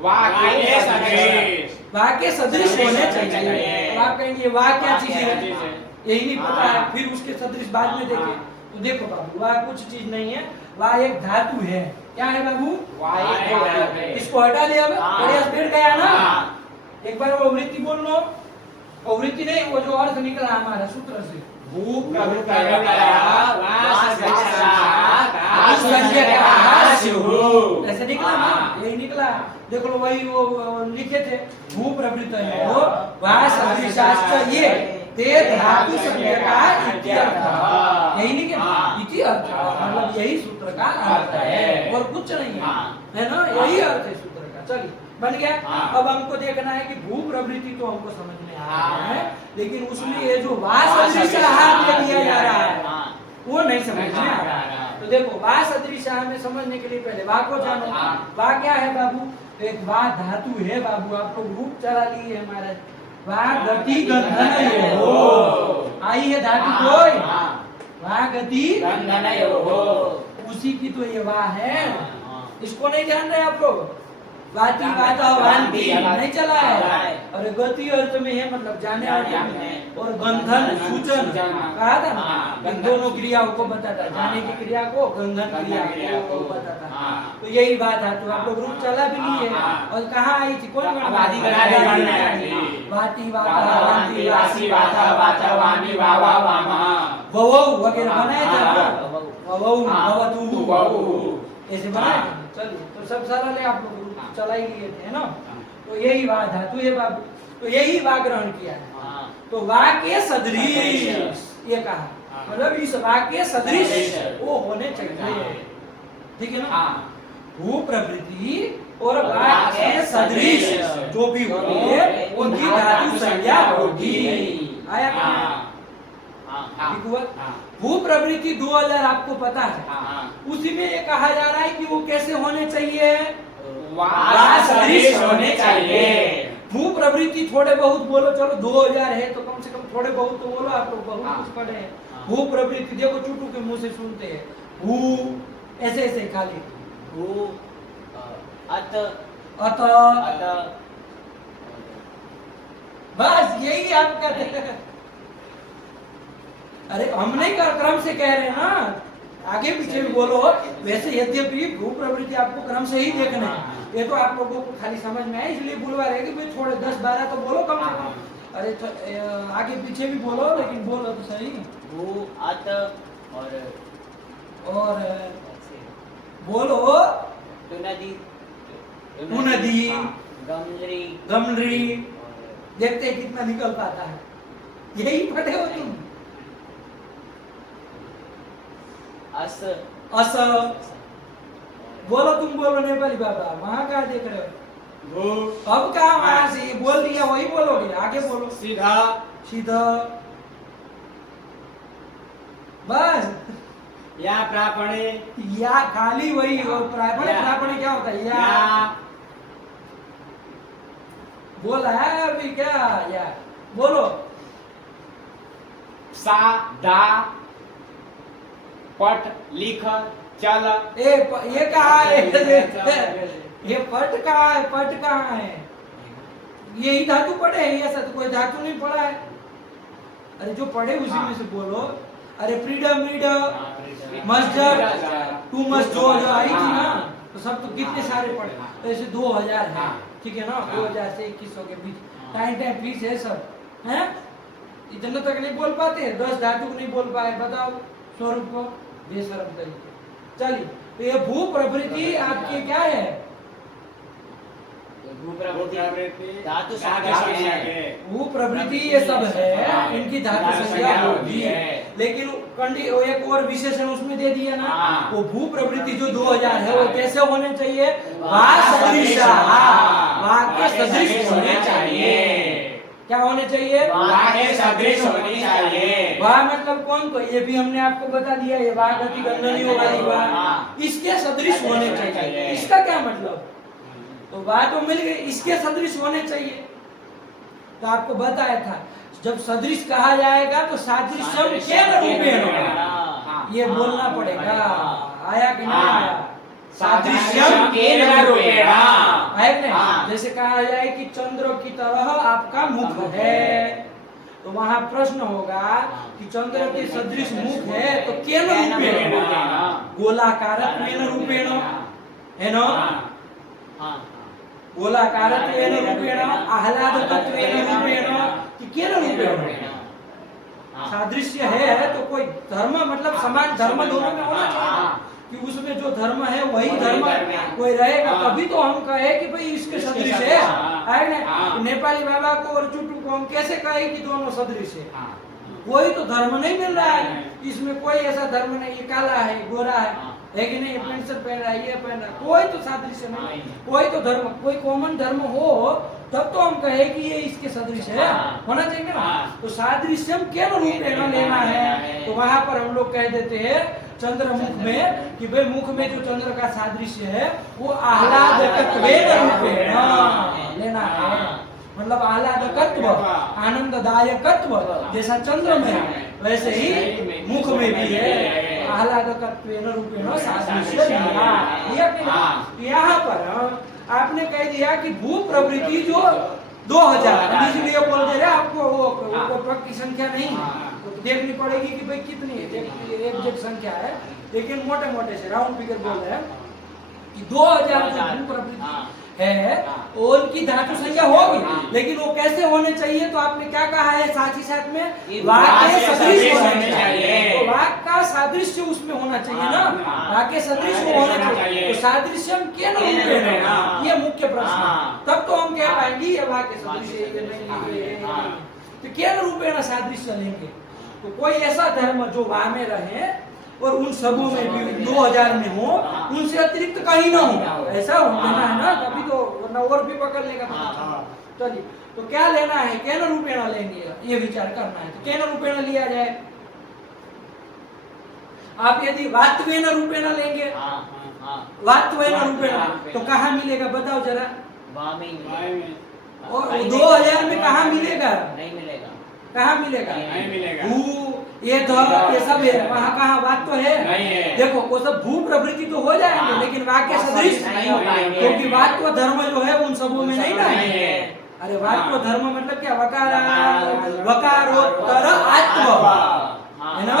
वाक्य सदृश, वाक्य सदृश होने चाहिए। आप कहेंगे वाह क्या चीज है, यही नहीं पता है, फिर उसके सदृश बाद में देखें। तो देखो बाबू, वाह कुछ चीज नहीं है, वाह एक धातु है। क्या है बाबू? इसको हटा दिया, बढ़िया बैठ गया ना। एक बार वो वृत्ति बोल लो। और वृत्ति नहीं, वो जो अर्थ निकला हमारा सूत्र से, भू प्रभृतयः वा सदृशाः धातु संज्ञकाः स्युः। ऐसे निकला ना, यही निकला। देखो लो, वही वो लिखे थे, भू प्रभृतयः वा सदृशाश्च ये ते धातु संज्ञकाः इत्यर्थः। यही नहीं क्या इति अर्थ, मतलब यही सूत्र का अर्थ है और कुछ नहीं है ना। यही अर्थ है सूत्र का। चलिए बन गया। अब हमको देखना है कि भू प्रवृत्ति तो हमको समझ में आ रहा है, लेकिन उसमें ये जो वा सदृशाः दे दिया जा रहा है वो नहीं समझ में आ रहा है। तो देखो वा सदृश हमें समझने के लिए पहले वा को जानो। वा क्या है बाबू? एक वा धातु है बाबू, आप लोग रूप चला लिए हमारे। वा गति गंधन हो, आई है धातु कोई? वा गति गंधनयोः। उसी की तो ये वा है। इसको नहीं जान रहे आप लोग? वाती वाता वांति नहीं चला है। और गति अर्थ में है मतलब जाने और गंधन सूचन कहा था ना, इन दोनों क्रियाओं को बताता है, जाने की क्रिया को, गंधन क्रिया को बताता है। तो यही बात है। तो आप लोग रूप चला भी लिए और कहाँ आई थी? कौन वाती वाती वाता वांति वासी वाता वाता वामी वावा वामा ववौ वगैरह बनाए थे। ववौ भवतु ववु ऐसे बनाए थे। चलिए तो सब सरल है, आप लोग चला ही लिए थे ना। तो यही बात है। तो ये बाबू तो यही वा ग्रहण किया है। तो वाक्य सदृश ये कहा, मतलब इस वाक्य सदृश वो होने चाहिए। ठीक है ना? भू प्रवृत्ति और वाक्य सदृश जो भी होंगे उनकी धातु संज्ञा होगी। आया क्या? ठीक हुआ। भू प्रवृत्ति 2000 आपको पता है। उसी में ये कहा जा रहा है कि वो कैसे होने चाहिए? सदृश होने चाहिए। भू प्रवृत्ति थोड़े बहुत बोलो, चलो 2000 है तो कम से कम थोड़े बहुत तो बोलो। आप लोग बहुत कुछ पढ़े हैं। भू प्रवृत्ति देखो चूटू के मुंह से सुनते हैं भू ऐसे ऐसे खाली भू अत अत अत बस यही आप कहते हैं। अरे हम नहीं क्रम से कह रहे हैं ना, आगे पीछे भी बोलो। वैसे यद्यपि भू प्रवृत्ति आपको क्रम से ही देखना है। ये तो आप लोगों को खाली समझ में आए इसलिए बुलवा रहे कि भाई थोड़े 10-12 तो बोलो कम से कम। अरे तो आगे पीछे भी बोलो, लेकिन बोलो तो सही। भू अत और बोलो तुनदी उनदी गमरी गमरी। देखते हैं कितना निकल पाता है। यही पढ़े हो तुम। अस अस बोलो, तुम बोलो नेपाली बाबा। वहां कहा देख रहे हो? भू अब कहा वहां से बोल दिया वही बोलोगे, आगे बोलो। सीधा सीधा बस। या प्रापणे या खाली वही हो। प्रापणे या। प्रापणे क्या होता है? या बोला है अभी क्या? या बोलो। सा दा पट लिख चल ये कहा है? ये पट कहाँ है? पट कहाँ है? यही धातु पढ़े हैं, ऐसा तो कोई धातु नहीं पढ़ा है। अरे जो पढ़े उसी में से बोलो। अरे फ्रीडम मस्जर टू मस्ट जो आई थी ना, तो सब तो कितने सारे पढ़े। तो ऐसे 2000 है। ठीक है ना? 2000 से 2100 के बीच टाइम फीस है सब है। इतना तक नहीं बोल पाते, 10 धातु नहीं बोल पाए। बताओ स्वरूप को बेशरम तरीके। चलिए तो ये भू प्रवृत्ति आपके क्या है? भू प्रवृत्ति धातु भू प्रवृत्ति ये सब है, इनकी धातु संज्ञा होगी। लेकिन एक और विशेषण उसमें दे दिया ना, वो भू प्रवृत्ति जो 2000 है वो कैसे होने चाहिए? वा सदृश, वाक्य सदृश होने चाहिए। क्या होने चाहिए? वाक्य सदृश होनी चाहिए। वाह मतलब कौन को? ये भी हमने आपको बता दिया। ये वाह गति गंधनी वाली वाह इसके सदृश होने चाहिए। इसका क्या मतलब? तो वाह तो मिल गई, इसके सदृश होने चाहिए। तो आपको बताया था जब सदृश कहा जाएगा तो सादृश्यम केन रूपेण ये बोलना पड़ेगा। आया कि नहीं आया? सादृश्यम केन रूपेण है कि नहीं? जैसे कहा जाए कि चंद्र की तरह आपका मुख है, तो वहां प्रश्न होगा कि चंद्र के सदृश मुख है तो केन रूपेण? गोलाकारत्वेन रूपेण है ना? गोलाकारत्वेन रूपेण आह्लादकत्वेन रूपेण कि केन रूपेण? सादृश्य है तो कोई धर्म मतलब समान धर्म दोनों में होना चाहिए कि उसमें जो धर्म है वही धर्म कोई रहेगा, तभी तो हम कहे कि भाई इसके सदृश है ना? नेपाली बाबा को और चुटू को हम कैसे कहे कि दोनों सदृश है? कोई तो धर्म नहीं मिल रहा है इसमें। कोई ऐसा धर्म नहीं, ये काला है गोरा है कि नहीं, पेंट शर्ट पहन रहा है, ये पहन रहा है, कोई तो सादृश्य नहीं। कोई तो धर्म, कोई कॉमन धर्म हो तब तो हम कहे कि ये इसके सदृश है, होना चाहिए ना। तो सादृश्यम केन रूपेण लेना है, तो वहां पर हम लोग कह देते हैं चंद्रमुख में कि भाई मुख में जो चंद्र का सादृश्य है वो आह्लादकत्वेन रूपेण लेना है। मतलब आह्लादकत्व, आनंददायकत्व जैसा चंद्र में है वैसे ही मुख में भी है। आह्लादकत्वेन रूपेण सादृश्य लिया। यहाँ पर आपने कह दिया कि भू प्रवृत्ति जो 2000, इसलिए बोल दे रहे आपको वो पक्की संख्या नहीं है, तो देखनी पड़ेगी कि भाई कितनी है, एग्जैक्ट संख्या है, लेकिन मोटे मोटे से राउंड फिगर बोल रहे हैं कि 2000 जो भू प्रवृत्ति है और उनकी धातु संख्या होगी, लेकिन वो कैसे होने चाहिए? तो आपने क्या कहा है साथ ही साथ में वाक्य सदृश होने चाहिए। तो वाक्य का सादृश्य उसमें होना चाहिए ना, वाक्य सदृश होना चाहिए। तो सादृश्यम केन रूपेण, ये मुख्य प्रश्न। तब तो हम कह पाएंगे ये वाक्य सदृश है। तो केन रूपेण सादृश्य लेंगे? तो कोई ऐसा धर्म जो वहां में रहे और उन सबों में भी 2000 में हो, उनसे अतिरिक्त कहीं ना हो, ऐसा होना है ना, तभी तो, वरना और भी पकड़ लेगा। चलिए, तो क्या लेना है? केन रूपेण लेंगे, ये विचार करना है। तो केन रूपेण लिया जाए। आप यदि वात्वेन रूपेण लेंगे, वात्वेन रूपेण, तो कहाँ मिलेगा बताओ जरा? और 2000 में कहाँ मिलेगा? नहीं मिलेगा। कहाँ मिलेगा? नहीं मिलेगा। भू, ये सब है, वहाँ कहाँ बात तो है? नहीं है। देखो वो सब भू प्रवृत्ति तो हो जाएंगे, लेकिन वाक्य सदृश नहीं हो पाएंगे, क्योंकि वाक्य धर्म जो है उन सबों में नहीं ना है। अरे वाक्य धर्म मतलब क्या? वकारोत्तर आत्व है ना,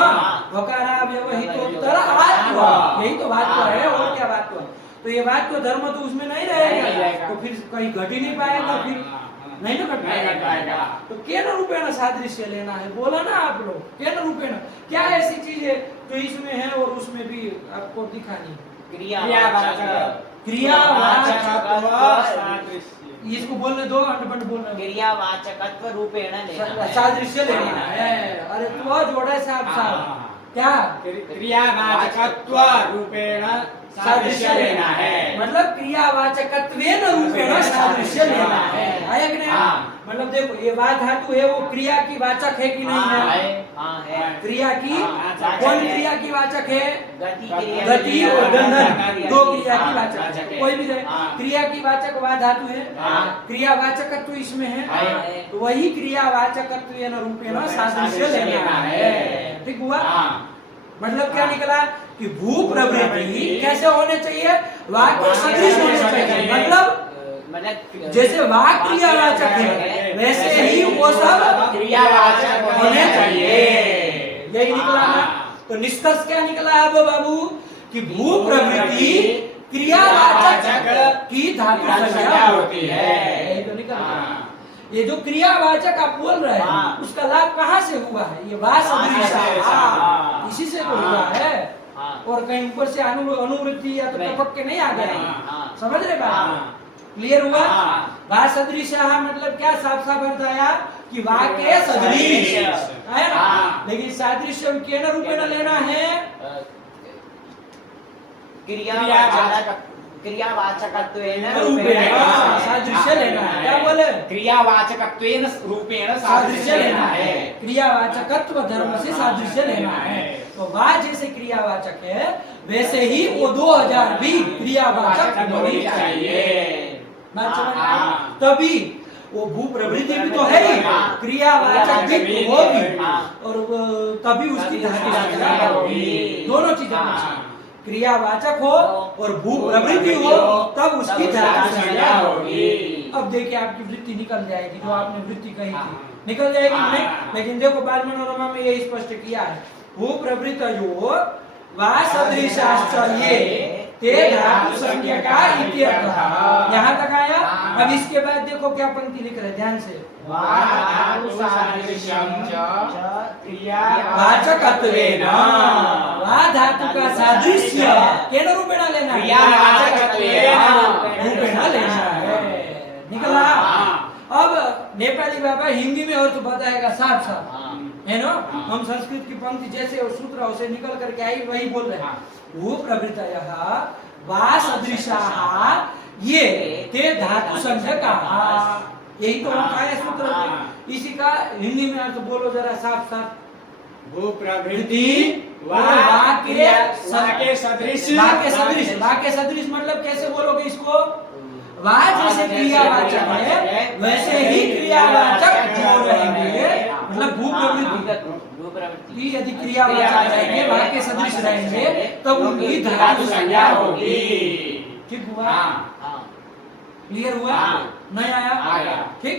वकारा व्यवहितोत्तर आत्व, यही तो वाक्य है। और क्या वाक्य? तो ये वाक्य धर्म तो उसमें नहीं रहेगा, तो फिर कहीं घट ही नहीं पाएगा, फिर नहीं ना घट पाएगा। तो केन रूपेण सादृश्य लेना है, बोला ना आप लोग। केन रूपेण क्या ऐसी चीज है जो इसमें है और उसमें भी आपको दिखानी? क्रियावाचकत्व। इसको बोलने दो, अंडपंड बोलने दो। क्रियावाचकत्व रूपेण लेना, सादृश्य लेना है। अरे तो जोड़ा साहब साहब क्या? क्रियावाचकत्व रूपेण सादृश्य लेना है। मतलब क्रियावाचकत्वेन रूपेण सादृश्य लेना है। आया कि नहीं? मतलब देखो ये वाच धातु है, वो क्रिया की वाचक है कि नहीं है? क्रिया की, कौन क्रिया की वाचक है? गति और गंधन, दो क्रिया की वाचक। कोई भी क्रिया की वाचक वाच धातु है, क्रियावाचकत्व इसमें है, तो वही क्रियावाचकत्वेन रूपेण सादृश्य लेना है। ठीक हुआ? मतलब क्या निकला कि भू प्रवृत्ति कैसे होने चाहिए? वाक्य सदृश होने चाहिए। मतलब जैसे वाक्य क्रियावाचक है वैसे ही वो सब क्रियावाचक होने चाहिए। यही निकला ना। तो निष्कर्ष क्या निकला अब बाबू? कि भू प्रवृत्ति क्रियावाचक की धातु संज्ञा होती है। यही तो निकला। ये जो क्रियावाचक आप बोल रहे हैं उसका लाभ कहाँ से हुआ है? ये वास इसी से तो हुआ है। और कहीं ऊपर से अनुवृत्ति या तो टपक के नहीं आ गया। समझ रहे बात? क्लियर हुआ? वास सदृश मतलब क्या? साफ साफ अर्थ आया कि वाक्य सदृश है ना, लेकिन सादृश्य केन रूपेण लेना है? क्रियावाचकत्वेन रूपेण सादृश्य लेना है। क्या बोले? क्रियावाचकत्वेन रूपेण सादृश्य लेना है। क्रियावाचकत्व धर्म से सादृश्य लेना है। तो वाच जैसे क्रियावाचक है वैसे ही वो 2000 भी क्रियावाचक होनी चाहिए। बात समझ आई? तभी वो भू प्रवृत्ति भी तो है ही, क्रियावाचक भी होगी, और तभी उसकी धातु संज्ञा होगी। दोनों चीजें क्रियावाचक हो और भू प्रवृत्ति हो तब उसकी धातु संज्ञा होगी। अब देखिए आपकी वृत्ति निकल जाएगी, जो आपने वृत्ति कही थी निकल जाएगी नहीं। लेकिन देखो बाल मनोरमा में यही स्पष्ट किया है, भू प्रवृत्तयो वा सदृशाश्चर्ये ते धातु संज्ञा का इत्यर्थः। यहाँ तक आया। अब इसके बाद देखो क्या पंक्ति लिख रहे, ध्यान से। वाचकत्वेन, वा धातु का सादृश्य केन रूपेण लेना है? रूपेण लेना है। निकला? अब नेपाली बाबा हिंदी में अर्थ बताएगा साफ साफ, है ना? हम संस्कृत की पंक्ति जैसे सूत्र से निकल करके आई वही बोल रहे हैं। वो प्रवृत्तयः वा सदृशाः ये ते धातु संज्ञकाः। यही तो होता है सूत्र। इसी का हिंदी में अर्थ बोलो जरा साफ साफ। भू प्रभृति वाक्य वाक्य सदृश वाक्य सदृश मतलब कैसे बोलोगे इसको? वाह जैसे क्रियावाचक है वैसे ही क्रियावाचक जो रहेंगे, मतलब भू प्रवृत्ति यदि क्रियावाचक रहेंगे, वाक्य सदृश रहेंगे, तब उनकी धातु संज्ञा होगी। ठीक हुआ? क्लियर हुआ? नहीं आया? ठीक।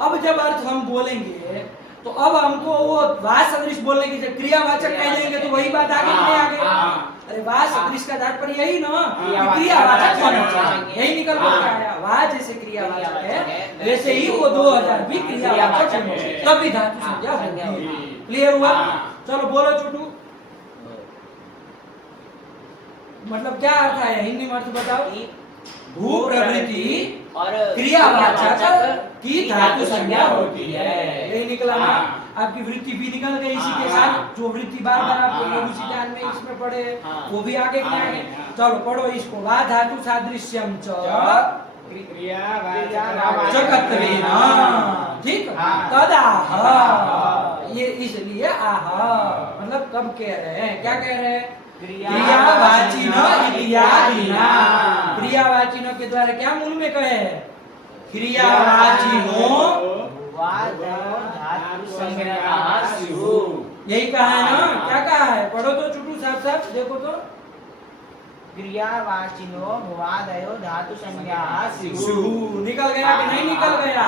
अब जब अर्थ हम बोलेंगे तो अब हमको वो वाह सदृश बोलने की जब क्रियावाचक कह देंगे तो वही बात आगे नहीं आगे। अरे वाह सदृश का तात्पर्य यही ना, क्रियावाचक होना चाहिए, यही निकल कर आया। वाह जैसे क्रियावाचक है वैसे ही वो 2000 भी क्रियावाचक होना चाहिए, तभी धातु संज्ञा होगी। क्लियर हुआ? चलो बोलो छोटू, मतलब क्या अर्थ आया हिंदी में? अर्थ बताओ। भू प्रवृत्ति और क्रियावाचक की धातु संज्ञा होती है, यही निकला ना। आपकी वृत्ति भी निकल गई इसी के साथ, जो वृत्ति बार बार आपको उसी ध्यान में इसमें पढ़े वो भी आगे नहीं आगे। चलो पढ़ो इसको। वा धातु सादृश्यम च क्रियावाचकत्वेन, ठीक, तदाह, ये इसलिए आह, मतलब कब कह रहे हैं, क्या कह रहे हैं? क्रियावाचिनो इत्यादिना, क्रियावाचिनो के द्वारा क्या मूल में कहे हैं? क्रियावाचिनो यही कहा है ना? क्या कहा है? पढ़ो तो छुटू साफ साफ देखो तो। क्रियावाचिनो भवादयो धातु संज्ञाः स्युः। निकल गया कि नहीं निकल गया?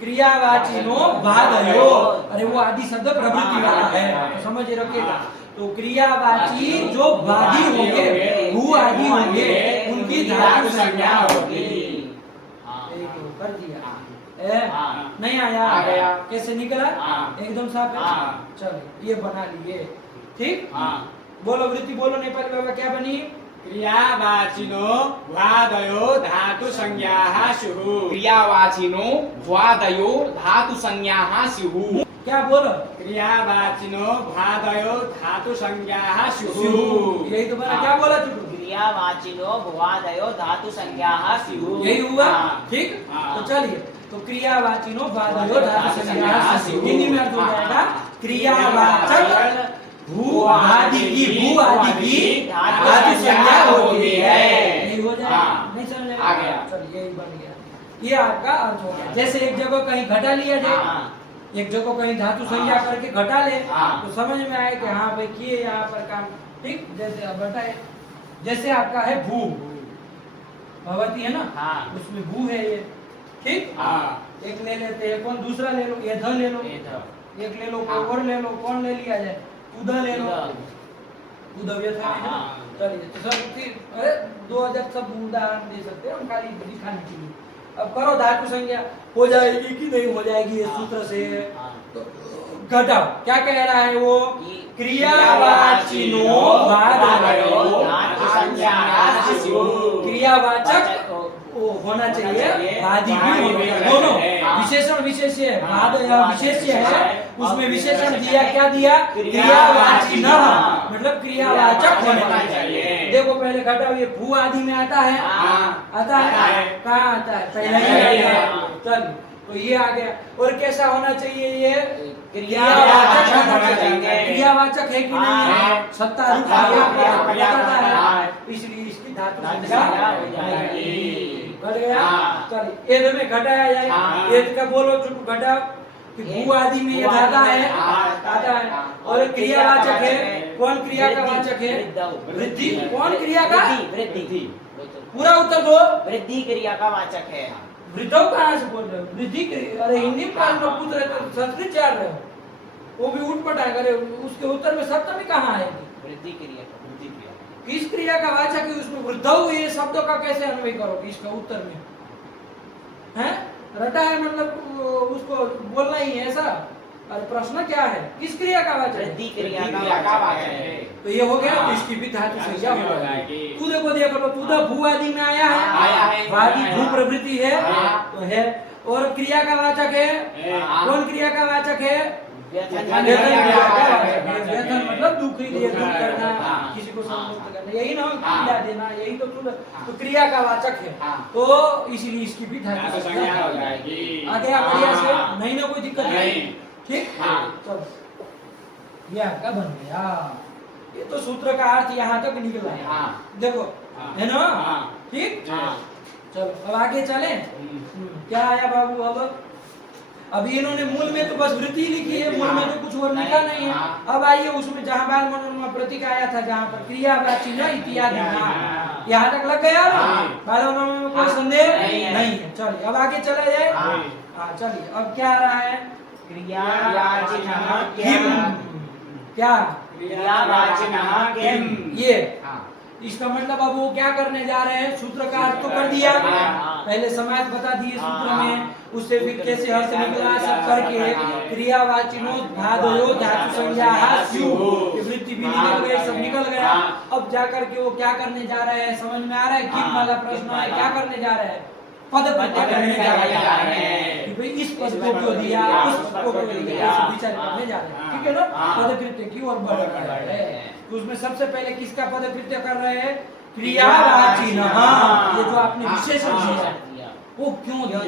क्रियावाचिनो भादयो, अरे वो आदि शब्द प्रवृत्ति वाला है, तो समझ रखिएगा। तो क्रियावाची जो वादी होंगे, भू आदि होंगे, उनकी धातु संज्ञा होगी। कर दिया? नहीं आया? कैसे निकला? एकदम साफ है। चलो ये बना लिए, ठीक। बोलो वृत्ति बोलो, नेपाली बाबा क्या बनी? क्रियावाचिनो भ्वादयो धातु संज्ञाः स्युः। क्रियावाचिनो भ्वादयो धातु संज्ञाः स्युः। क्या बोलो? क्रियावाचिनो भ्वादयो धातु संज्ञाः स्युः। यही तो बना। क्या बोला तू? क्रियावाचिनो भवादयो धातु संज्ञाः स्युः। यही हुआ, ठीक। तो चलिए, तो क्रियावाचिनो भवादयो धातु संज्ञाः स्युः, हिंदी में अर्थ हो जाएगा क्रियावाचक भू आदि की धातु संज्ञा होती है। यही हो जाएगा? नहीं समझ आ गया। चलिए यही बन गया, ये आपका अर्थ हो गया। जैसे एक जगह कहीं घटा लिया जाए, एक जगह कहीं धातु संज्ञा करके घटा ले, तो समझ में आए कि हाँ भाई किए यहाँ पर काम, ठीक। जैसे अब घटाए, जैसे आपका है भू, भगवती है ना, उसमें भू है ये, ठीक। एक ले लेते हैं, कौन दूसरा ले लो, ये ध ले लो, एक ले लो, कोई और ले लो, कौन ले लिया जाए? उदा ले लो, उदा व्यथा है ना। चलिए तो सब फिर अरे 2000 सब उदाहरण दे सकते हैं हम खाली दिखाने के लिए। अब करो धातु संज्ञा, हो जाएगी कि नहीं हो जाएगी ये सूत्र से? तो घटाओ, क्या कह रहा है वो? क्रियावाचिनो भवादयो धातु संज्ञाः स्युः। क्रियावाचक होना चाहिए, आदि भी होना चाहिए, दोनों। विशेषण विशेष्य है, भादय विशेष्य है, उसमें विशेषण दिया, क्या दिया? क्रियावाचिनः, मतलब क्रियावाचक होना चाहिए। देखो पहले घटाओ, ये भू आदि में आता है? आता है? कहाँ आता है? पहले ही आता है। चल तो ये आ गया। और कैसा होना चाहिए? ये क्रियावाचक होना चाहिए। क्रियावाचक है कि नहीं? सत्ता रूप बताता है, इसलिए इसकी धातु संज्ञा हो जाएगी। घट गया? चलिए एद में घटाया जाए, एद का बोलो चुप घटाओ कि भू आदि में ये धाता है, आता है। और क्रियावाचक है, कौन क्रिया का वाचक है? वृद्धि। कौन क्रिया का? वृद्धि। पूरा उत्तर दो। वृद्धि क्रिया का वाचक है। वृद्धौ कहाँ से बोल रहे हो? वृद्धि क्रिया? अरे हिंदी में पूछ रहे तो संस्कृत चाह रहे हो, वो भी उठपट है। अरे उसके उत्तर में सप्तमी कहाँ है? वृद्धि क्रिया। किस क्रिया का वाचक है उसमें? वृद्धौ, ये शब्दों का कैसे अन्वय करोगे इसका उत्तर में? हैं? रटा है मतलब उसको बोलना ही है ऐसा? अरे प्रश्न क्या है? किस क्रिया का वाचक? वृद्धि क्रिया का वाचक है। तो ये हो गया, तो इसकी भी धातु संज्ञा हो जाएगी। तू देखो देख लो, तू तो भू आदि में आया है, वादी भू प्रवृत्ति है तो है। और क्रिया का वाचक है, कौन क्रिया का वाचक है? व्यथन मतलब दुख करना, किसी को संतुष्ट करना, यही ना क्रिया देना, यही तो क्रिया का वाचक है। तो इसीलिए इसकी भी धातु संज्ञा हो जाएगी। आगे आप बढ़िया से, नहीं ना कोई दिक्कत नहीं, ठीक। चलो क्रिया का बन गया। ये तो सूत्र का अर्थ यहाँ तक निकला है। हाँ। देखो हाँ। है ना? हाँ। ठीक। हाँ। चलो अब आगे चले। क्या आया बाबू? अब अभी इन्होंने मूल में तो बस वृत्ति लिखी है, मूल में तो कुछ और लिखा नहीं है। अब आइए उसमें जहाँ बाल मनोरमा प्रतीक आया था, जहाँ पर क्रियावाची न इत्यादि था, यहाँ तक लग गया ना? बाल मनोरमा में कोई संदेह नहीं है। चलिए अब आगे चला जाए। हाँ चलिए अब क्या आ रहा है? क्रियावाचिनः किम। क्या? क्रियावाचिनः किम। ये हाँ। इसका मतलब अब वो क्या करने जा रहे हैं? सूत्र का अर्थ तो कर दिया, पहले समाज बता दिए सूत्र में, उससे फिर कैसे अर्थ निकला सब करके क्रियावाचिनो धादयो धातु संज्ञा स्युः, वृत्ति भी निकल गई, सब निकल गया। अब जाकर के वो क्या करने जा रहे हैं? समझ में आ रहा है? किम वाला प्रश्न है, क्या करने जा रहे हैं? पद प्रत्यय करने जा रहे हैं कि भाई इस पद को क्यों दिया, उस पद को क्यों दिया, ऐसे विचार करने जा रहे हैं। ठीक है ना? पद कृत्य की ओर बढ़ रहे हैं। तो उसमें सबसे पहले किसका पद कृत्य कर रहे हैं? क्रियावाचिनः। ये जो आपने विशेषण दिया वो क्यों दिया?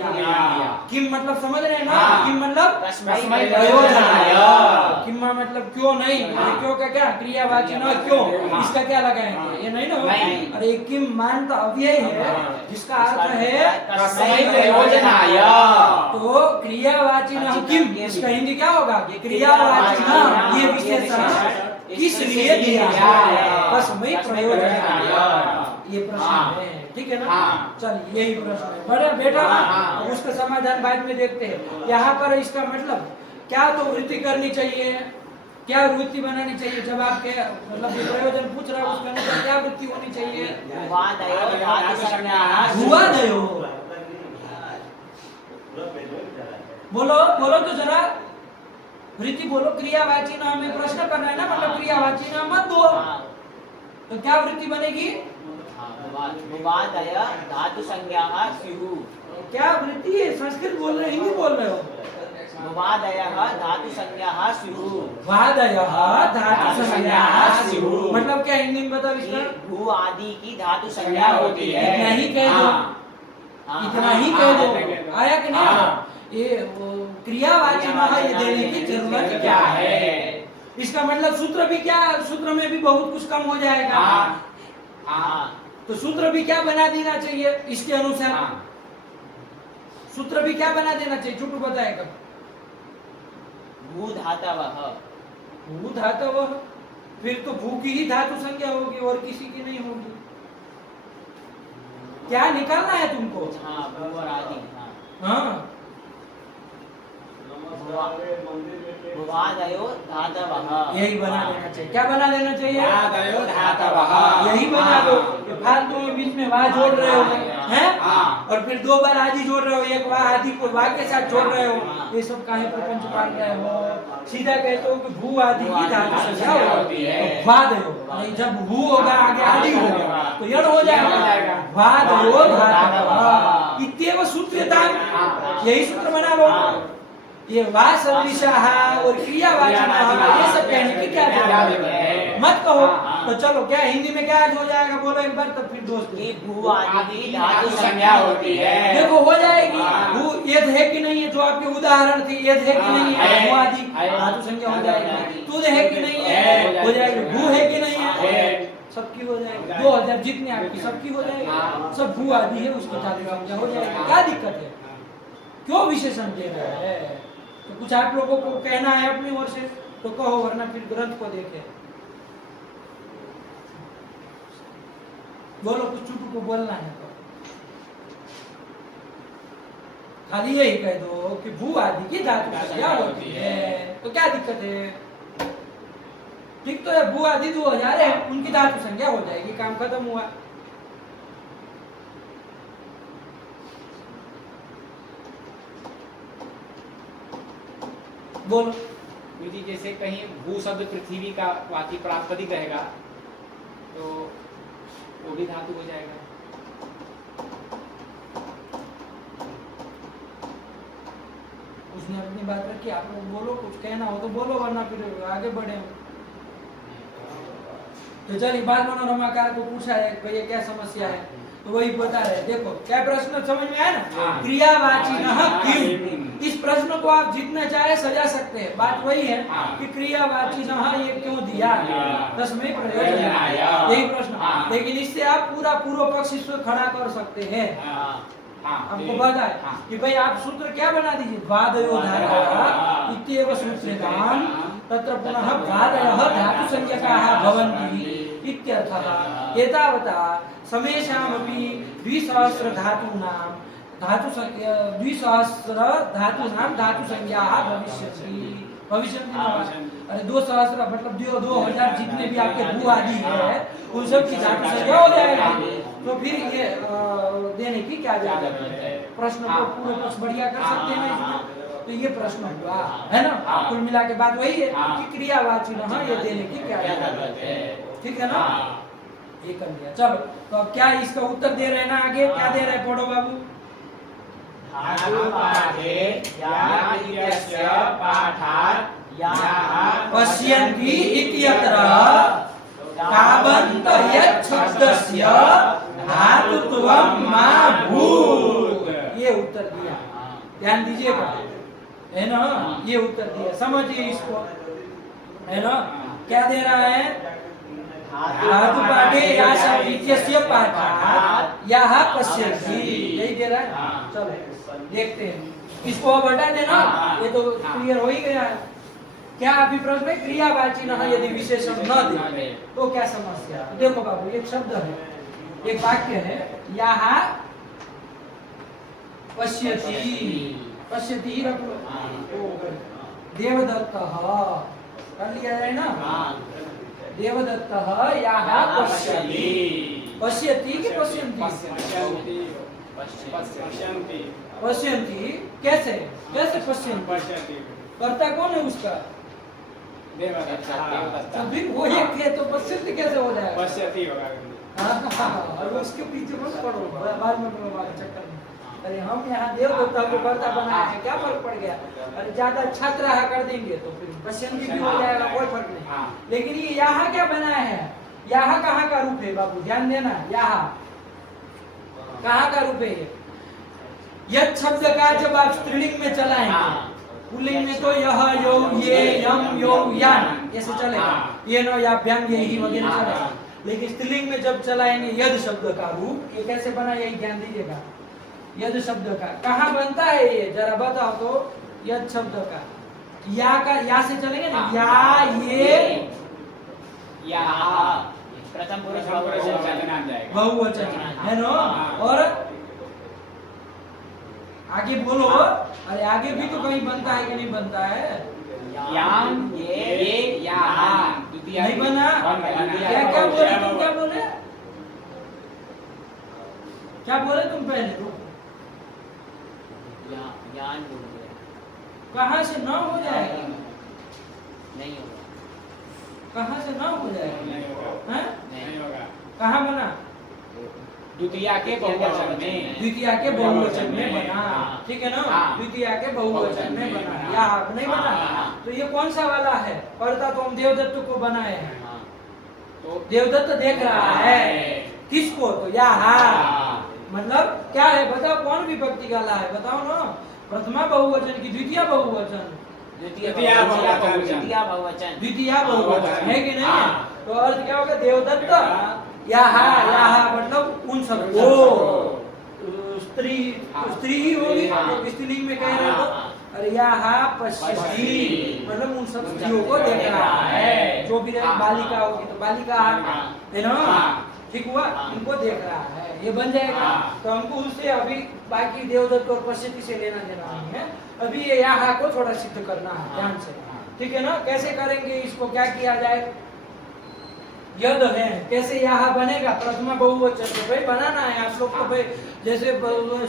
किम मतलब समझ रहे हैं ना? किम मतलब प्रयोजनाय। किम मतलब क्यों नहीं, क्यों का क्या? क्रियावाचिनः क्यों, इसका क्या लगाएंगे? ये नहीं ना? अरे किम मान तो अव्यय है जिसका अर्थ है प्रयोजनाय। तो क्रियावाचिनः किम, इसका हिंदी क्या होगा? क्रियावाचिनः ये विशेषण किस लिए दिया है? तस्मै प्रयोजनाय। ये प्रश्न है। ठीक है ना? चलिए यही प्रश्न है बड़ा बेटा। तो उसका समाधान बाद में देखते हैं। यहाँ पर इसका मतलब क्या तो वृत्ति करनी चाहिए, क्या वृत्ति बनानी चाहिए? जब आपके मतलब ये प्रयोजन पूछ रहा है उसके अनुसार क्या वृत्ति होनी चाहिए? भुवादयो। बोलो बोलो तो जरा वृत्ति बोलो। क्रियावाची नाम में प्रश्न करना है ना, मतलब क्रियावाची नाम मत दो। तो क्या वृत्ति बनेगी? भुवादय धातु संज्ञाः स्युः। क्या वृत्ति है? संस्कृत बोल रहे, हिंदी बोल रहे हो? भुवादयः धातु संज्ञाः स्युः। भुवादयः धातु संज्ञाः स्युः मतलब क्या? हिंदी में बताओ इसका। भू आदि की धातु संज्ञा होती है। इतना ही कह दो, इतना ही कह दो। आया कि नहीं? ये क्रियावाचिनः ये देने की जरूरत क्या है? इसका मतलब सूत्र भी क्या? सूत्र में भी बहुत कुछ कम हो जाएगा। तो सूत्र भी क्या बना देना चाहिए इसके अनुसार? सूत्र भी क्या बना देना चाहिए? छोटू बताएगा। भू धातवः। भू धातवः, फिर तो भू की ही धातु संज्ञा होगी और किसी की नहीं होगी। क्या निकालना है तुमको? हाँ भू और आदि। हाँ भुवादयो धातवः। यही बना देना चाहिए। क्या बना देना चाहिए? भुवादयो धातवः। यही बना दो। फालतू में बीच में वाह जोड़ रहे हो हैं, और फिर दो बार आदि जोड़ रहे हो, एक वाह आदि को वाह के साथ जोड़ रहे हो। ये सब काहे प्रपंच पाल रहे हो? सीधा कहते हो कि भू आदि की धातु संज्ञा होती है, वादयो। नहीं, जब भू होगा आगे आदि होगा तो यण हो जाएगा। वादयो धातवः इत्येव सूत्रता। यही सूत्र बना लो। ये वाह सदृशः और क्रियावाचिनः ये सब कहने की क्या जरूरत है? मत कहो। तो चलो क्या हिंदी में क्या हो जाएगा? बोलो एक बार तो फिर दोस्त। भू आदि की धातु संज्ञा होती है। देखो हो जाएगी। भू यद है कि नहीं है? जो आपके उदाहरण थे, यद है कि नहीं है? भू आदि धातु संज्ञा हो जाएगी। तुद है कि नहीं है? हो जाएगी। भू है कि नहीं है? सबकी हो जाएगी। 2000 जितने आपकी सबकी हो जाएगी। सब भू आदि है उसकी धातु संज्ञा हो जाएगी। क्या दिक्कत है? क्यों विशेषण दे रहे हैं? तो कुछ आप लोगों को कहना है अपनी ओर से तो कहो, वरना फिर ग्रंथ को देखे। बोलो, कुछ चुटू को बोलना है तो खाली यही कह दो कि भू आदि की धातु संज्ञा होती है। तो क्या दिक्कत है? ठीक तो है, भू आदि 2000 है, उनकी धातु संज्ञा हो जाएगी, काम खत्म हुआ। बोलो। क्योंकि जैसे कहीं भू शब्द पृथ्वी का वाची प्रातिपदिक रहेगा तो वो भी धातु हो जाएगा। उसने अपनी बात रखी, आप लोग बोलो, कुछ कहना हो तो बोलो, वरना फिर आगे बढ़े। तो चलिए बाल मनोरमाकार को पूछा है भैया क्या समस्या है, तो वही बता रहे। देखो क्या प्रश्न समझ में आया ना, हाँ। क्रियावाची हाँ। किम। इस प्रश्न को आप जितना चाहे सजा सकते हैं, बात वही है हाँ। कि क्रियावाची ये क्यों दिया, हाँ। तस्मै प्रयोजन, हाँ। यही प्रश्न। हाँ। लेकिन इससे आप पूरा पूर्व पक्ष इसको खड़ा कर सकते हैं। आपको पता है कि भाई आप सूत्र क्या बना दीजिए, द्वादयो धातवः इत्येव सूत्रेणां तत्र पुनः द्वादयः धातु संज्ञकाः भवन्ति इत्यर्थः। एतावता समेषामपि द्विसहस्र धातूनां धातु संज्ञाः भविष्यन्ति। अरे 2,000 मतलब 2,000 जितने भी आपके भू आदि है उन सब की धातु संज्ञा हो जाएगी। तो फिर ये देने की क्या जरूरत है, प्रश्न को पूरे पक्ष बढ़िया कर सकते हैं इसमें। तो ये प्रश्न हुआ है ना, कुल मिला के बात वही है कि क्रियावाची ये देने की क्या जरूरत है, ठीक है ना, ये कर दिया। चलो तो अब क्या इसका उत्तर दे रहे हैं ना, आगे क्या दे रहे हैं, पढ़ो बाबू। पश्यन्ति इत्यत्र तावन्त यच्छब्दस्य धातुत्वं मा भूत्। ये उत्तर दिया, ध्यान दीजिएगा, है ना, ये उत्तर दिया, समझिए इसको, है ना। क्या दे रहा है, धातु पाठे या इत्यस्य पाठात् यः पश्यन्ति, यही दे रहा है। चलो देखते हैं इसको, अब हटा देना, ये तो क्लियर हो ही गया है। क्या अभी प्रश्न है, क्रियावाची यदि विशेषण न दे तो क्या समस्या। देखो बाबू, एक शब्द है, एक वाक्य है, यहाँ पश्यति, पश्यति ही रख लो, देवदत्तः कर लिया जाए ना, देवदत्तः यहाँ पश्यति, पश्यति कि पश्यन्ति, पश्यन्ति कैसे, कैसे पश्यन्ति, कर्ता कौन है उसका, तभी वो एक है तो पश्यन्ति कैसे हो जाएगा, पश्यति होगा। और उसके पीछे मत पड़ो, बाद में चक्कर में। अरे हम यहाँ देवदत्ता को कर्ता बनाए हैं, क्या फर्क पड़ गया, अरे ज्यादा छात्र कर देंगे तो फिर पश्यन्ति भी हो जाएगा, कोई फर्क नहीं। लेकिन ये यहाँ क्या बनाया है, यहाँ कहाँ का रूप है बाबू, ध्यान देना, यहाँ कहाँ का रूप है ये। यत् शब्द का जब आप स्त्रीलिंग में चलाएंगे, पुल्लिंग में तो यह यो ये यम यो यान ऐसे चलेगा, ये नो या भ्याम यही वगैरह चलेगा। लेकिन स्त्रीलिंग में जब चलाएंगे यद शब्द का रूप, ये कैसे बना यही ध्यान दीजिएगा। यद शब्द का कहाँ बनता है ये, जरा बताओ तो, यद शब्द का या से चलेंगे ना, या ये प्रथम पुरुष बहुवचन है ना। और आगे बोलो, अरे आगे भी तो कहीं बनता है कि नहीं बनता है, याम ये यहाँ नहीं बना। क्या क्या बोले तुम, क्या बोले, क्या बोले तुम पहले, यान बोल रहे, कहाँ से न हो जाएगा, नहीं होगा, कहाँ से न हो जाएगा, हैं? नहीं होगा। कहाँ बना, द्वितीय के बहुवचन में, द्वितीय के बहुवचन में बना, ठीक है ना, द्वितीय के बहुवचन में बना, या नहीं बना। तो ये कौन सा वाला है, कर्ता तो हम देवदत्त को बनाए हैं, तो देवदत्त देख रहा है किसको, तो यहाँ मतलब क्या है बताओ, कौन विभक्ति वाला है बताओ ना, प्रथमा बहुवचन की द्वितीय बहुवचन, द्वितीय बहुवचन, द्वितीय बहुवचन है कि नहीं। तो अर्थ क्या होगा, देवदत्त यहाँ मतलब उन सबको, स्त्री स्त्री ही होगी तो स्त्रीलिंग में कह रहे हो, अरे यहाँ पश्यति मतलब उन सब स्त्रियों को देख रहा है, जो भी बालिका होगी तो बालिका है ना, ठीक हुआ, इनको देख रहा है, ये बन जाएगा। तो हमको उससे अभी बाकी देवदत्त और पश्यति से लेना देना नहीं है, अभी ये यहाँ को थोड़ा सिद्ध करना है ध्यान से, ठीक है ना। कैसे करेंगे इसको, क्या किया जाए, यद है कैसे यहाँ बनेगा, प्रथमा बहुवचन तो भाई बनाना है आप लोग को, भाई जैसे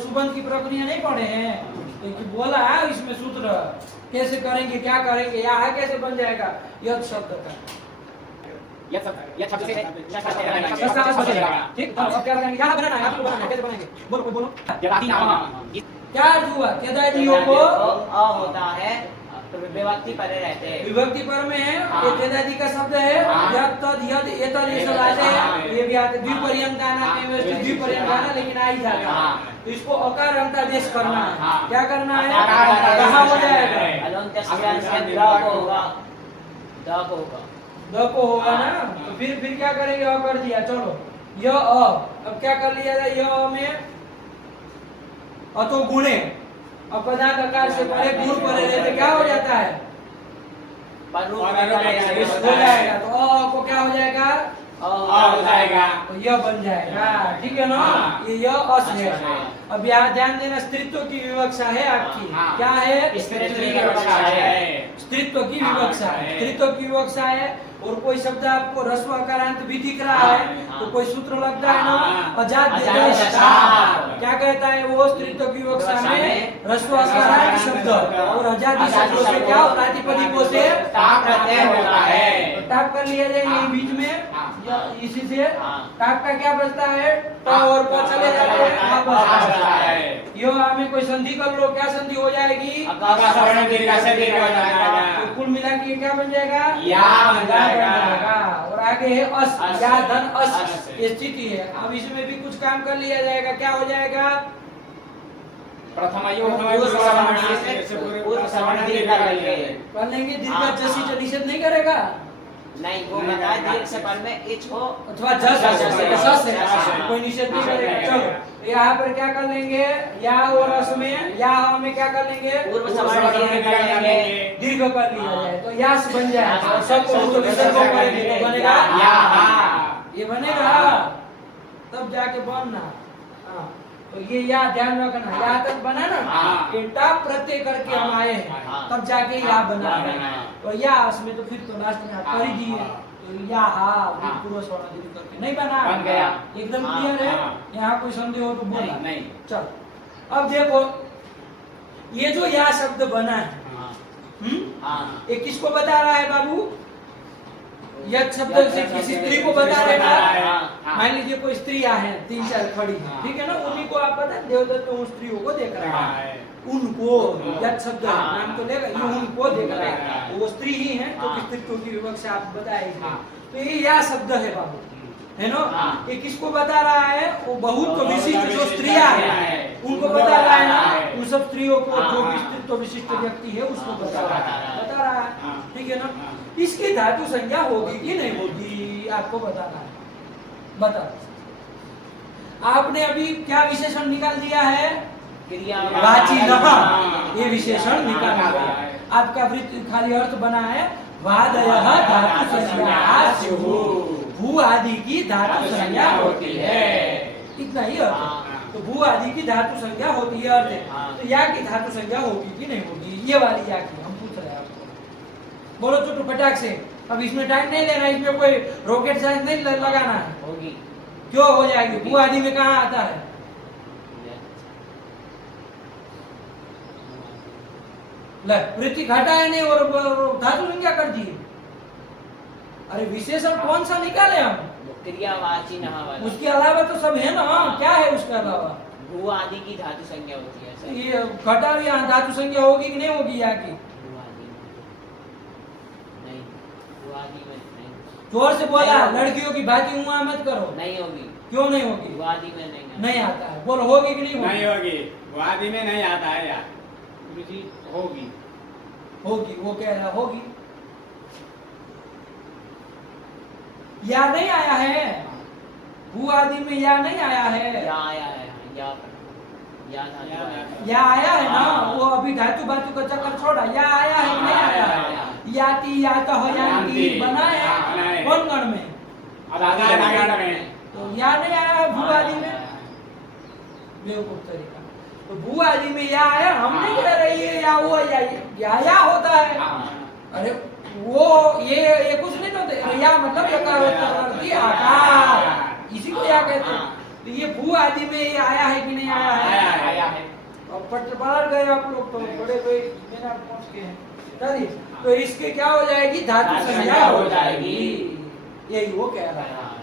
सुबंध की प्रक्रिया नहीं पढ़े हैं, तो बोला है इसमें सूत्र कैसे करेंगे, क्या करेंगे, यहाँ कैसे बन जाएगा, यद शब्द का, यह शब्द से ठीक। अब क्या करेंगे, यहाँ बनाना है, आपको बनाना है, कैसे बनाएंगे, बोलो बोलो। यदाति नाम क्या हुआ, यदादियों को अ होता है तो विभक्ति परे रहते हैं। विभक्ति पर में है, हाँ। ये तेदादी का शब्द है, हाँ। यद तद यद ये तद ये सब आते हाँ। हैं, ये भी आते द्विपर्यंत आना हाँ। है, व्यवस्थित द्विपर्यंत आना, लेकिन आ ही जाता है। हाँ। तो इसको अकार अंतादेश करना है। हाँ। क्या करना है? अकार अंतादेश कहाँ हो करना है। जाएगा? अलंत्य से द को होगा, द को होगा। द को होगा ना, हाँ। तो फिर क्या करेंगे? अ कर दिया, चलो य अ, अब क्या कर लिया जाए? य अ में अतो गुणे, अब पदार्थ आकार से परे गुण परे रहते क्या हो जाता है? पर रूप और में रूप में परे हो हो जाएगा। तो अ को क्या हो जाएगा? हो जाएगा। तो यह बन जाएगा, ठीक है ना? हाँ। ये यह अस है। हाँ। अब यहाँ ध्यान देना, स्त्रीत्व की विवक्षा है आपकी। हाँ। क्या है? स्त्रीत्व की विवक्षा है। स्त्रीत्व की हाँ, विवक्षा है। है। स्त्रीत्व की विवक्षा है। और कोई शब्द आपको ह्रस्व अकारांत भी दिख रहा हाँ, है, हाँ। तो कोई सूत्र लगता है ना, हाँ। अजात अजात देशः। क्या कहता है वो? स्त्रीत्व की विवक्षा में ह्रस्व अकारांत शब्द और अजाति शब्दों से क्या प्रातिपदिकों से टाप प्रत्यय होता है। तो टाप कर लिया जाए, ये हाँ। बीच में हाँ। या इसी से हाँ। टाप का क्या बचता है? ट और प चले जाते हैं, आ बचता है। यो हमें कोई संधि कर लो, क्या संधि हो जाएगी? आकाश वर्ण दीर्घ से दीर्घ हो जाएगा। तो कुल मिला के ये क्या बन जाएगा? या बन जाएगा। और आगे है अस, अस। या धन अस, अस। ये स्थिति है। अब इसमें भी कुछ काम कर लिया जाएगा, क्या हो जाएगा? प्रथम पूर्व सवर्ण दीर्घ करके। कर लेंगे दीर्घ हाँ, जसी हाँ। निषेध नहीं करेगा, नहीं, वो बताया दीर्घ से पर में इच हो अथवा जस जस है, है, सस है, जस है। कोई निषेध नहीं हाँ, करेगा। नहीं चलो करेगा। यहाँ पर क्या कर लेंगे? या और अस में, या में क्या कर लेंगे? पूर्व सवर्ण दीर्घ कर लेंगे। दीर्घ कर लिया हाँ। जाए तो यास बन जाए। यास और सब बन को जाए। विसर्ग करेंगे तो बनेगा या। ये बनेगा, तब जाके बनना। हाँ, तो ये या ध्यान रखना, या तक बना ना, हाँ। ये टाप प्रत्यय करके हम आए हैं, हाँ। तब जाके या बना या है। बना। तो या उसमें तो फिर तो लास्ट में आप कर ही दिए, हाँ। तो या हा हाँ। पूर्व स्वर्ण दीर्घ करके नहीं बना, बन गया। एकदम हाँ, क्लियर है। हाँ। यहाँ कोई संदेह हो तो बोला नहीं। चल। अब देखो ये जो या शब्द बना है, हाँ। हम्म, हाँ। ये किसको बता रहा है बाबू? यद शब्द से किसी स्त्री को बता बता रहा रहा है। है। मान लीजिए कोई स्त्रियां हैं, 3-4 खड़ी हैं, हाँ। ठीक है ना? उन्हीं को आप पता है देवदत्त उन स्त्रियों को देख रहा है, है। उनको हाँ। यद शब्द है, हाँ। नाम तो लेगा, ये हाँ। उनको देख रहा देख रहा है, है। वो स्त्री ही है तो हाँ। स्त्रीत्व की विवक्षा आप बताएंगे। हाँ। तो ये या शब्द है बाबू, है ना? हाँ। ये किसको बता रहा है? वो बहुत तो बहुत विशिष्ट जो विशिष्ट स्त्रियां स्त्रियां हैं हैं, उनको उनको बता रहा है ना, बता रहा है। उन सब स्त्रियों को जो हाँ। भी स्त्रीत्व विशिष्ट हाँ। व्यक्ति है उसको हाँ, बता रहा है, बता रहा है, हाँ। ठीक है ना? हाँ। इसकी धातु संज्ञा होगी कि नहीं होगी आपको बताना है, बता। आपने अभी क्या विशेषण निकाल दिया है? क्रिया वाची नः, हाँ। ये विशेषण निकाल दिया है। आपका वृत्त खाली अर्थ बना है वादयः धातु संज्ञा स्युः, भू आदि की धातु संज्ञा होती है, इतना ही अर्थ है। हाँ। तो भू आदि की धातु संज्ञा होती है अर्थ है। हाँ। तो या की धातु संज्ञा होगी कि नहीं होगी? ये वाली या की हम पूछ रहे हैं आपको, बोलो चुटू फटाक से। अब इसमें टाइम नहीं लेना, इसमें कोई रॉकेट साइंस नहीं लगाना है। होगी। क्यों हो जाएगी? भू आदि में कहाँ आता है? ले वृत्ति घटाया नहीं और धातु संज्ञा कर दी। अरे विशेषण कौन सा निकाले हम? क्रियावाची नः वाला। उसके अलावा तो सब है ना, क्या है उसके अलावा? भू आदि की धातु संज्ञा होती है सर। ये घटा यहाँ धातु संज्ञा होगी कि नहीं होगी? यहाँ की भू आदि में नहीं, भू आदि में नहीं, जोर से बोला, नहीं होगी। लड़कियों की बातें हुआ मत करो। नहीं होगी। क्यों नहीं होगी? भू आदि में नहीं आता। नहीं आता है, बोलो होगी कि नहीं नहीं होगी? होगी, वादी में नहीं आता है यार। गुरुजी होगी। होगी, वो कह रहा होगी। या नहीं आया है, भू आदि में या नहीं आया है, या आया है, या पर या धातु या आया है। या आया है ना? हाँ। वो अभी धातु बातु का चक्कर छोड़ा, या आया है कि नहीं आया है? याति यातः यान्ति यान्ति। बना बना है है। कौन गण में? अब आगे लगाड़ में। तो या नहीं आया है भू आदि में? आया है। बेवकूफ तरीका। तो भू आदि में या आया, हम नहीं कह रहे ये या वो या होता है। हाँ। अरे वो ये कुछ नहीं होता, या मतलब यकारोत्तरवर्ती आकार, इसी को या कहते हैं। तो ये भू आदि में ये आया है कि नहीं आया है? आया है। आया है। और पटवार गए आप लोग तो बड़े कोई बिना पहुंच गए हैं। चलिए, तो इसके क्या हो जाएगी? धातु धातु संज्ञा संज्ञा हो हो जाएगी। जाएगी। यही वो कह रहा है। हाँ।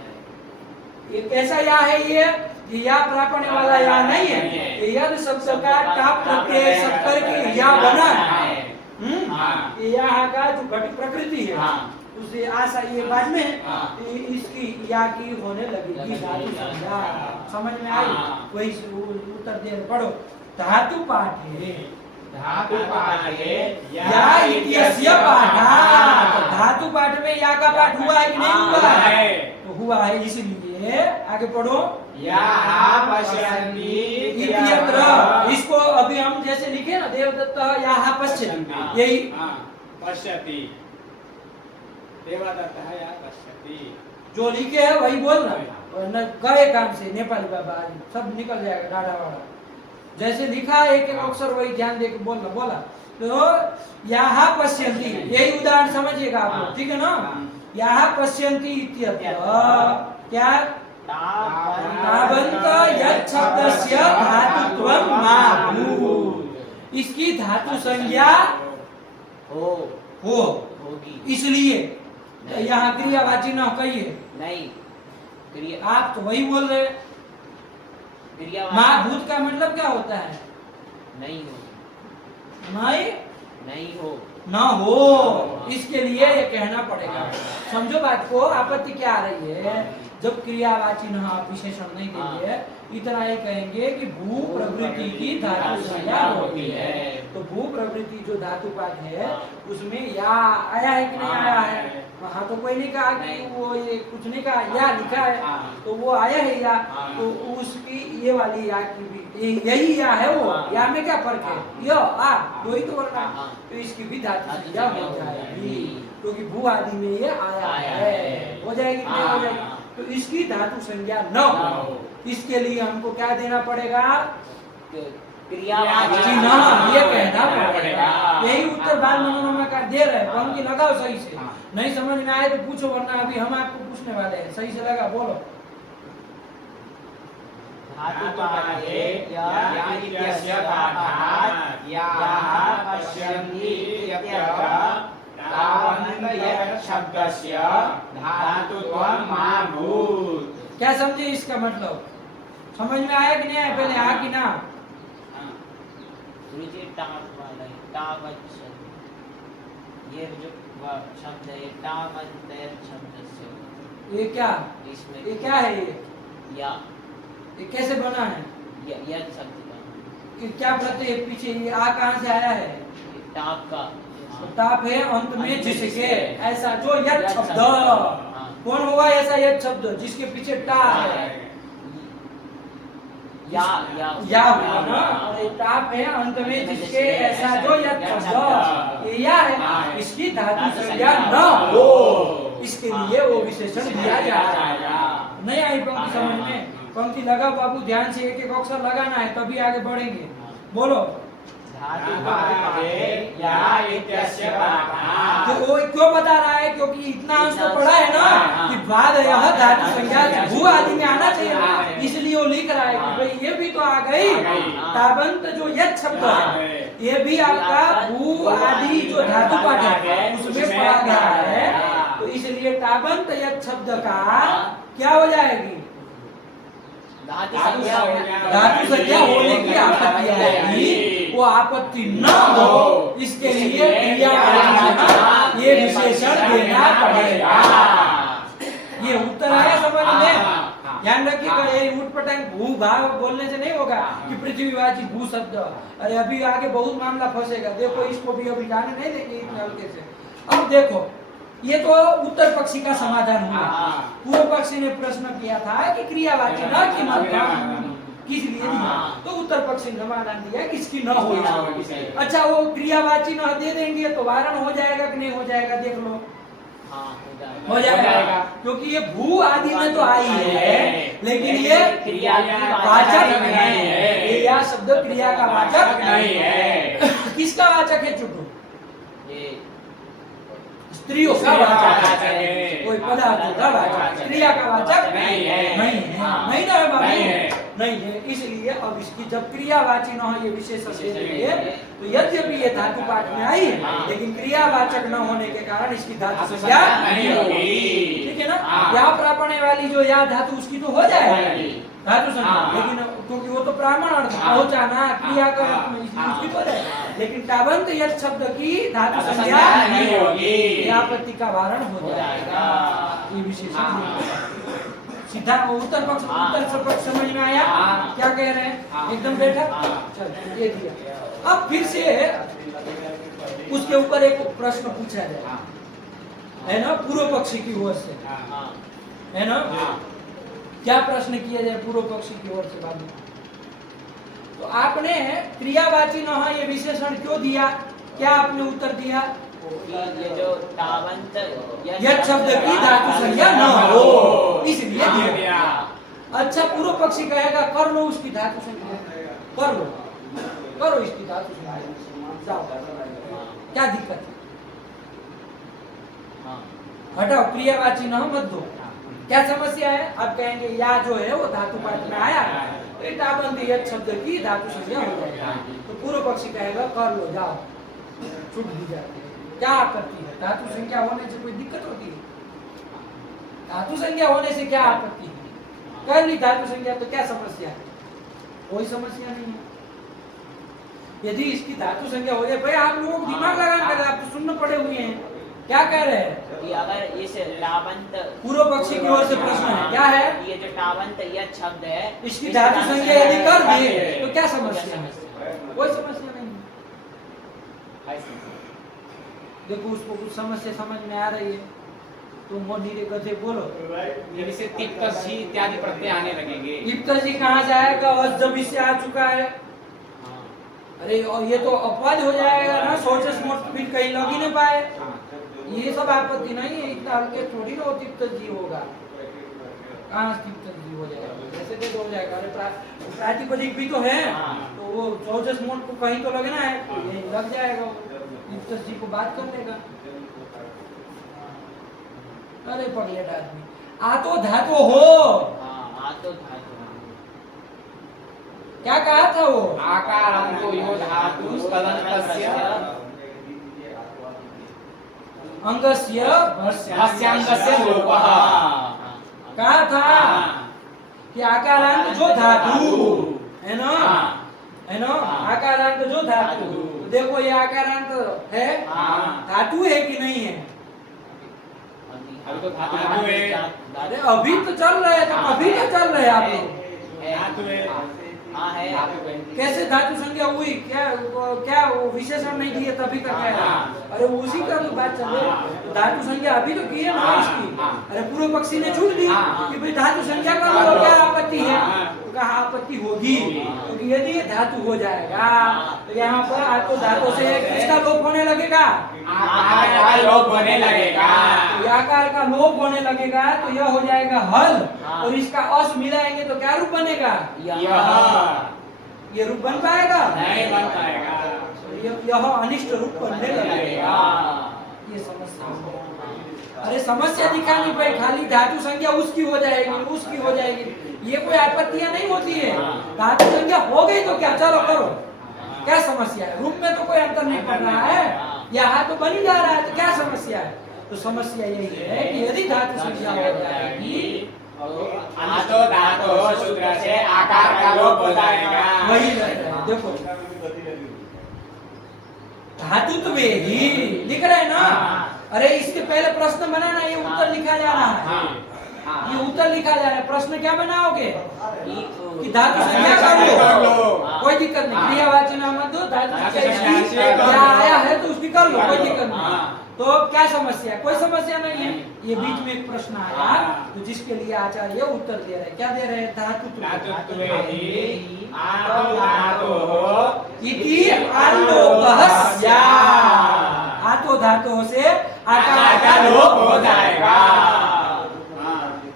ये कैसा या है? ये या प्रापण्य वाला या नहीं है, ये यद शब्द का टाप प्रत्यय सब करके या बना है। हाँ। ये यहाँ का जो घट प्रकृति है हाँ। उसे आशा ये बाद में हाँ। इसकी या की होने लगेगी धातु संज्ञा। समझ में आई? हाँ। वही से उत्तर दे पढ़ो। धातु पाठे धातु पाठे या इत्यस्य पाठात्। धातु पाठ में या का पाठ हुआ है कि नहीं हुआ है? तो हुआ है, इसलिए आगे पढ़ो। याः पश्यन्ति इत्यत्र, इसको अभी हम जैसे लिखे ना देवदत्त याः पश्यन्ति, यही पश्यति देवदत्तः याः पश्यति जो लिखे है वही बोलना, वरना गए काम से नेपाली बाबा आज सब निकल जाएगा डाढ़ा वाड़ा। जैसे लिखा है एक एक अक्षर वही ध्यान दे के बोलना। बोला तो यहाँ पश्यन्ति, यही उदाहरण समझिएगा आप लोग, ठीक है ना? यहाँ पश्यन्ति इत्यत्र क्या तावन्त यत् शब्दस्य धातुत्वं मा भूत्। इसकी धातु संज्ञा हो होगी, इसलिए यहाँ क्रियावाची न कहिए। नहीं क्रिया, आप तो वही बोल रहे हैं। क्रिया महाभूत का मतलब क्या होता है? नहीं हो, नहीं नहीं हो, न हो, इसके लिए ये कहना पड़ेगा। समझो बात को। आपत्ति क्या आ रही है? जब क्रियावाची न आप विशेषण नहीं देंगे, इतना ही कहेंगे कि भू प्रवृत्ति की धातु संज्ञा होती है। तो भू प्रवृत्ति जो धातु पाठ है उसमें या आया है कि नहीं आया है? हाँ, तो कोई नहीं कहा कि वो ये कुछ नहीं कहा, या लिखा है तो वो आया है या, तो उसकी ये वाली या की भी यही या है वो, या में क्या फर्क है? यो आ दो ही तो वरना, तो इसकी भी धातु संज्ञा हो जाएगी क्योंकि भू आदि में ये आया है। हो जाएगी कि नहीं हो जाएगी? तो इसकी धातु संज्ञा न हो, इसके लिए हमको क्या देना पड़ेगा? क्रियावाची न, ये कहना पड़ेगा। यही उत्तर बाल मनोरमा का दे रहे हैं। पंक्ति लगाओ सही से, नहीं समझ में आए तो पूछो, वरना अभी हम आपको पूछने वाले हैं। सही से लगा बोलो। धातु पाठे या इत्यस्य पाठात् याः पश्यन्ति इत्यत्र तावन्त यत् शब्दस्य धातुत्वं मा भूत्। क्या समझे इसका मतलब? समझ में आया कि नहीं आया? पहले आ कि ना? गुरुजी टाप वाला है, टावच्छन, ये जो शब्द है टावन्त शब्द से, ये क्या, इसमें ये क्या है? ये कैसे बना है? या शब्द का कि क्या प्रत्यय पीछे ये आ कहाँ से आया है? टाप का ताप है अंत में जिसके, ऐसा जो यत् शब्द। हाँ। कौन होगा ऐसा यत् शब्द जिसके पीछे टा है? या हुआ ना? और ये ताप है अंत में जिसके, ऐसा जो यत् शब्द, ये या है, इसकी धातु संज्ञा न हो, इसके लिए वो विशेषण दिया जाएगा। नहीं आई पंक्ति समझ में? पंक्ति लगाओ बाबू, ध्यान से एक एक अक्षर लगाना है, तभी आगे बढ़ेंगे। बोलो। धातु पाठे या इत्यस्य पाठात्। तो वो क्यों बता रहा है? क्योंकि इतना अंश तो पढ़ा है ना कि बाद यह धातु संज्ञा भू आदि में आना चाहिए, इसलिए वो लिख रहा है कि भाई ये भी तो आ गई। तावन्त जो यत् शब्द है ये भी आपका भू आदि जो धातु पाठ है उसमें पढ़ा गया है, तो इसलिए तावन्त यत् शब्द का क्या हो जाएगी? धातु संज्ञा होने की आपत्ति आएगी। वो आपत्ति न हो, इसके लिए क्रियावाची ये विशेषण देना पड़ेगा। ये उत्तर आया समझ में? ध्यान रखिएगा, ये उठपटांग भू भाव बोलने से नहीं होगा कि पृथ्वीवाची भू शब्द। अरे अभी आगे बहुत मामला फंसेगा, देखो इसको भी अभी जाने नहीं देंगे इतने हल्के से। अब देखो, ये तो उत्तर पक्षी का समाधान हुआ। पूर्व पक्षी ने प्रश्न किया था कि क्रियावाची न की मतलब किस लिए दिया, तो उत्तर पक्षी ने समाधान दिया कि इसकी न हो। अच्छा, वो क्रियावाची न दे देंगे तो वारण हो जाएगा कि नहीं हो जाएगा? देख लो, हो जाएगा, क्योंकि ये भू आदि में तो आई है, लेकिन ये वाचक नहीं है। ये या शब्द क्रिया का वाचक नहीं है। किसका वाचक है? चुटू स्त्रियों का वाचक है, कोई पदार्थों का वाचक, क्रिया का वाचक नहीं है। नहीं ना है बाबू, नहीं है। इसलिए अब इसकी जब क्रियावाची न हो ये विशेषण दे देंगे, तो यद्यपि ये धातु पाठ में आई लेकिन क्रियावाचक न होने के कारण इसकी धातु संज्ञा नहीं होगी। ठीक है ना? यहाँ अप्रापणे वाली जो या धातु उसकी तो हो जाएगी धातु संज्ञा, हाँ। लेकिन क्योंकि वो तो प्रामाण अर्थ पहुंचाना क्रिया का अर्थ में इसलिए उसकी तो हो जाएगी। लेकिन ताबंत यह शब्द की धातु संज्ञा नहीं होगी। ये आपत्ति का वारण हो जाएगा। ये विशेषण सीधा उत्तर पक्ष उत्तर पक्ष समझ में आया क्या कह रहे हैं? एकदम बैठा। चल ये दिया। अब फिर से उसके ऊपर एक प्रश्न पूछा जाए, है ना, पूर्व पक्षी की ओर से, है ना? क्या प्रश्न किया जाए पूर्व पक्षी की ओर से बाबू? तो आपने क्रियावाची न ये विशेषण क्यों दिया? क्या आपने उत्तर दिया? ये जो तावंत यह शब्द की धातु संज्ञा न हो, इसलिए दिया। अच्छा, पूर्व पक्षी कहेगा कर लो उसकी धातु संज्ञा, कर लो, करो इसकी धातु संज्ञा, जाओ, क्या दिक्कत है? हटाओ, क्रियावाची न मत दो। क्या समस्या है? आप कहेंगे या जो है वो धातु पाठ में आया है, तो ताबंत यह शब्द की धातु संज्ञा हो जाएगी। तो पूर्व पक्षी कहेगा कर लो, जाओ, छूट दी जाती है। क्या आपत्ति है? धातु संज्ञा होने से कोई दिक्कत होती है? धातु संज्ञा होने से क्या आपत्ति है? कर ली धातु संज्ञा तो क्या समस्या है? कोई समस्या नहीं है। यदि इसकी धातु संज्ञा हो जाए, भाई आप लोगों को दिमाग लगाना पड़ेगा, आप तो सुनने पड़े हुए हैं। क्या कह रहे हैं? कि अगर इस तावंत पूर्व पक्षी की ओर से प्रश्न है, क्या है? ये जो तावंत यह शब्द है इसकी धातु संज्ञा यदि कर दिए तो क्या समस्या है? कोई समस्या नहीं है। देखो उसको कुछ समस्या समझ में आ रही है, तुम मोदी रे गधे बोलो। ये से तिप्त जी इत्यादि प्रत्यय आने लगेंगे। तिप्त जी कहाँ से आएगा? जब इससे आ चुका है। अरे और ये तो अपवाद हो जाएगा ना, सोचस मोट फिर कहीं लग ही नहीं पाए। ये सब आपत्ति नहीं है, इतना हल्के थोड़ी ना तिप्त जी होगा। कहाँ तिप्त जी हो जाएगा? ऐसे कैसे हो जाएगा? अरे प्रातिपदिक भी तो है, तो वो सोचस मोट को कहीं तो लगना है, ये लग जाएगा, तिप्त जी को बात कर लेगा। अरे बढ़िया आदमी, आ तो धातु हो। तो धातु क्या कहा था वो? आकारांतो यो धातु तदन्तस्य अंगस्य भाष्यांगस्य लोपः। कहा था कि आकारांत जो धातु है ना, है ना, आकारांत जो धातु, देखो ये आकारांत है, धातु है कि नहीं है? अभी तो धातु है। अरे अभी तो चल रहे हैं, तो अभी क्या चल रहे हैं आप लोग? कैसे धातु संज्ञा हुई? क्या वो विशेषण नहीं दिए तभी का कह रहा? अरे उसी का तो बात चल रही है। धातु संज्ञा अभी तो की है ना इसकी। अरे पूर्व पक्षी ने छूट दी कि भाई धातु संज्ञा का क्या आपत्ति है? तो कहा आपत्ति होगी, क्योंकि यदि ये धातु हो जाएगा तो यहाँ पर आपको धातु से किसका लोप होने लगेगा? आकार का लोप होने लगेगा। तो आकार का लोप होने लगेगा तो यह हो जाएगा हल, और इसका अस मिलाएंगे तो क्या रूप बनेगा? ये रूप बन पाएगा? नहीं बन पाएगा। यह अनिष्ट रूप बनने लगेगा। ये समस्या। अरे समस्या दिखानी भाई, खाली धातु संज्ञा उसकी हो जाएगी, उसकी हो जाएगी, ये कोई आपत्तियां नहीं होती है। धातु संज्ञा हो गई तो क्या, चलो करो, क्या समस्या है? रूप में तो कोई अंतर नहीं पड़ रहा है, यहाँ तो बन ही जा रहा है, तो क्या समस्या है? तो समस्या यही है कि यदि धातु संज्ञा हो जाएगी तो धातु सूत्र से आकार का लोप हो जाएगा। वही रहता है। देखो धातुत्व में ही लिख रहे हैं ना। अरे इसके पहले प्रश्न बनाना, ये उत्तर लिखा जा रहा है। ये उत्तर लिखा जा रहा है, प्रश्न क्या बनाओगे? कि धातु संज्ञा कर लो, कोई दिक्कत नहीं, क्रियावाची नाम मत दो, धातु संज्ञा आया है तो उसकी कर लो, कोई दिक्कत नहीं। तो क्या समस्या? कोई समस्या नहीं है। ये बीच में एक प्रश्न आया तो जिसके लिए आचार्य उत्तर दे रहे हैं। क्या दे रहे हैं? धातुत्व आतो धातु से आकार का लोप हो जाएगा।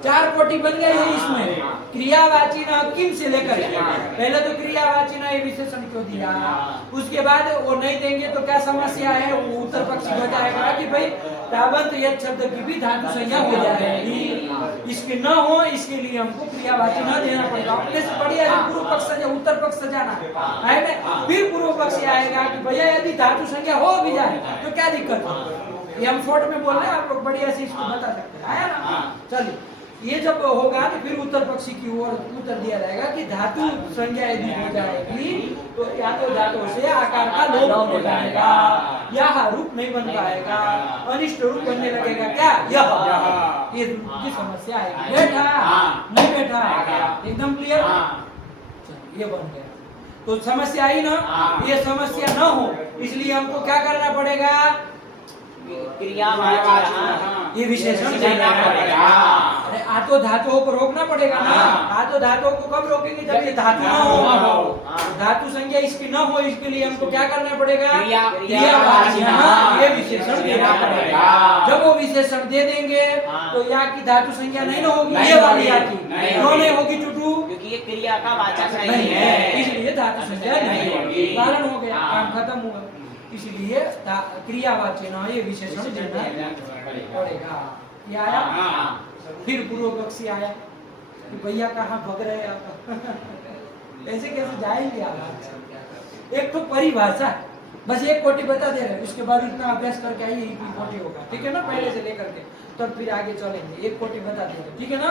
चार कोटि बन गए हैं इसमें। क्रियावाची न किम से लेकर, पहले तो क्रियावाची न ये विशेषण क्यों दिया, उसके बाद वो नहीं देंगे तो क्या समस्या है? वो उत्तर पक्षी हो जाएगा कि भाई ताबंत यह शब्द की भी धातु संज्ञा हो जाएगी, इसके न हो इसके लिए हमको क्रियावाची न देना पड़ेगा। अपने से बढ़िया पूर्व पक्ष से उत्तर पक्ष से जाना है ना। फिर पूर्व पक्षी आएगा कि भैया यदि धातु संज्ञा हो भी जाए तो क्या दिक्कत है? ये हम शॉर्ट में बोल रहे हैं, आप लोग बढ़िया से इसको बता सकते हैं। आया ना? चलिए ये जब होगा तो फिर उत्तर पक्षी की ओर उत्तर दिया जाएगा कि धातु संज्ञा यदि हो जाएगी तो या तो धातु से आकार का लोप हो जाएगा, यह रूप नहीं बन पाएगा, अनिष्ट रूप बनने लगेगा। क्या यह, ये रूप की समस्या आएगी। बैठा नहीं बैठा, एकदम क्लियर, ये बन गया। तो समस्या आई ना, ये समस्या न हो इसलिए हमको क्या करना पड़ेगा, क्रियावाचक ये विशेषण देना पड़ेगा। अरे आतो धातुओं को रोकना पड़ेगा ना। आतो धातुओं को कब रोकेंगे, जब ये धातु ना हो, धातु संज्ञा इसकी ना हो, इसके लिए हमको क्या करना पड़ेगा, क्रियावाचक ये विशेषण देना पड़ेगा। जब वो विशेषण दे देंगे तो या की धातु संज्ञा नहीं ना होगी, ये वाली या की क्यों नहीं होगी चुटू, क्योंकि ये क्रिया का वाचक नहीं है, इसलिए धातु संज्ञा नहीं होगी। कारण हो गया, काम खत्म हुआ। इसलिए क्रियावाची ना ये विशेषण देना पड़ेगा। ये आया, फिर पूर्व पक्षी आया कि भैया कहाँ भग रहे हैं आप ऐसे कैसे जाएंगे आप। एक तो परिभाषा बस एक कोटि बता दे रहे, उसके बाद इतना अभ्यास करके आइए इतनी कोटि होगा, ठीक है ना, पहले से लेकर के तब फिर आगे चलेंगे। एक कोटि बता दे रहे, ठीक है ना,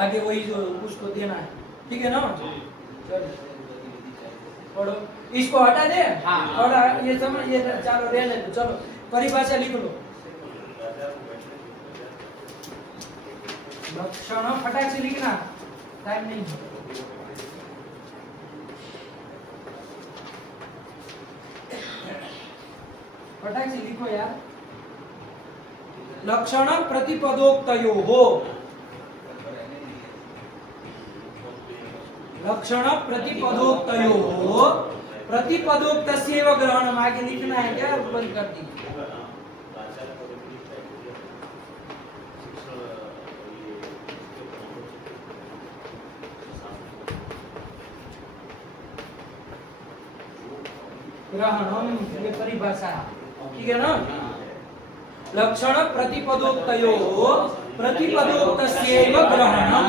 आगे वही जो उसको देना है, ठीक है ना। चलो पढ़ो, इसको हटा दे और ये समझ, ये चलो रहने दो। चलो परिभाषा लिख लो। लक्षण फटाक से लिखना, टाइम नहीं है। फटाक से लिखो यार। लक्षण प्रतिपदोक्तयोः, लक्षण प्रतिपदोक्तयोः, प्रतिपदोक्तस्यैव ग्रहणम्। आगे लिखना है क्या, बंद कर दी। ग्रहणम ये परिभाषा है, ठीक है ना। लक्षण प्रतिपदोक्तयोः प्रतिपदोक्तस्यैव ग्रहणम,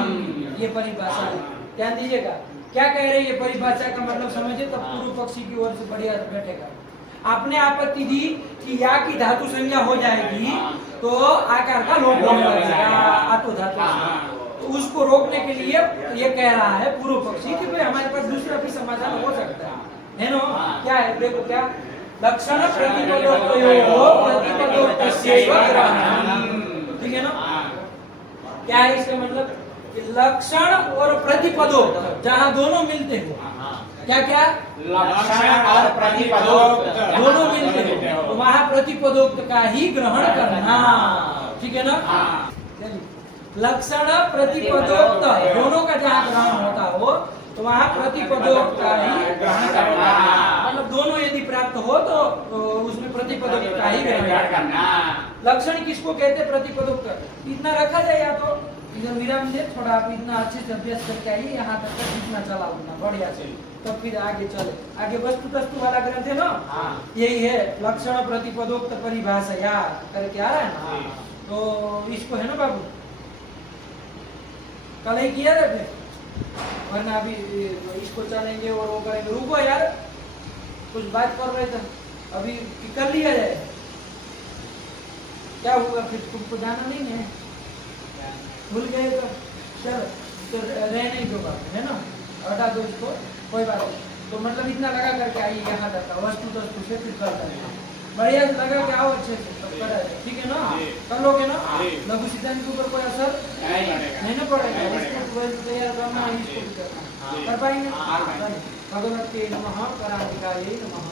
ये परिभाषा है, ध्यान दीजिएगा। क्या कह रहे हैं ये परिभाषा का मतलब समझे, तब पूर्व पक्षी की ओर से बढ़िया बैठेगा। आपने आपत्ति दी कि या की धातु संज्ञा हो जाएगी तो आकार का लोप होने लगेगा, आतो धातु, तो उसको रोकने के लिए ये कह रहा है पूर्व पक्षी कि भाई हमारे पास दूसरा भी समाधान हो सकता है ना। क्या है, देखो क्या, लक्षण प्रतिपदोक्तयोः प्रतिपदोक्तस्यैव ग्रहणम्, ठीक है ना। क्या है इसका मतलब, लक्षण और प्रतिपदोक्त जहाँ दोनों मिलते हो, क्या क्या, लक्षण और प्रतिपदोक्त दोनों मिलते हो, तो वहाँ प्रतिपदोक्त का ही ग्रहण करना, ठीक है ना। लक्षण प्रतिपदोक्त दोनों का जहाँ ग्रहण होता हो तो वहाँ प्रतिपदोक्त का ही ग्रहण करना, मतलब दोनों यदि प्राप्त हो तो उसमें प्रतिपदोक्त का ही ग्रहण करना। लक्षण किसको कहते हैं, प्रतिपदोक्त। इतना रखा जाए, या तो इधर विराम दे, थोड़ा आप इतना अच्छे से अभ्यास करके आइए, यहाँ तक इतना चला उतना बढ़िया से, तब फिर आगे चले। आगे वस्तु तस्तु वाला ग्रंथ है ना, यही है लक्षण प्रतिपदोक्त परिभाषा यार करके आ रहा है ना। तो इसको है ना बाबू, कल ही किया था, वरना अभी इसको चलेंगे और वो करेंगे। रुको यार, कुछ बात कर रहे थे, अभी कर लिया जाए। क्या हुआ फिर, तुमको जाना नहीं है, भूल गए तो चलो, तो रहने दो बात है ना, हटा दो इसको, कोई बात नहीं। तो मतलब इतना लगा करके आइए यहाँ तक, वस्तु तस्तु से फिर कर देंगे, बढ़िया लगा के आओ अच्छे से, सब करा जाए, ठीक है ना। कर लोगे ना, लघु सिद्धांत के ऊपर कोई असर नहीं ना पड़ेगा, इसको तैयार करना, इसको भी करना, कर पाएंगे। भगवते नमः, पराधिकायै नमः।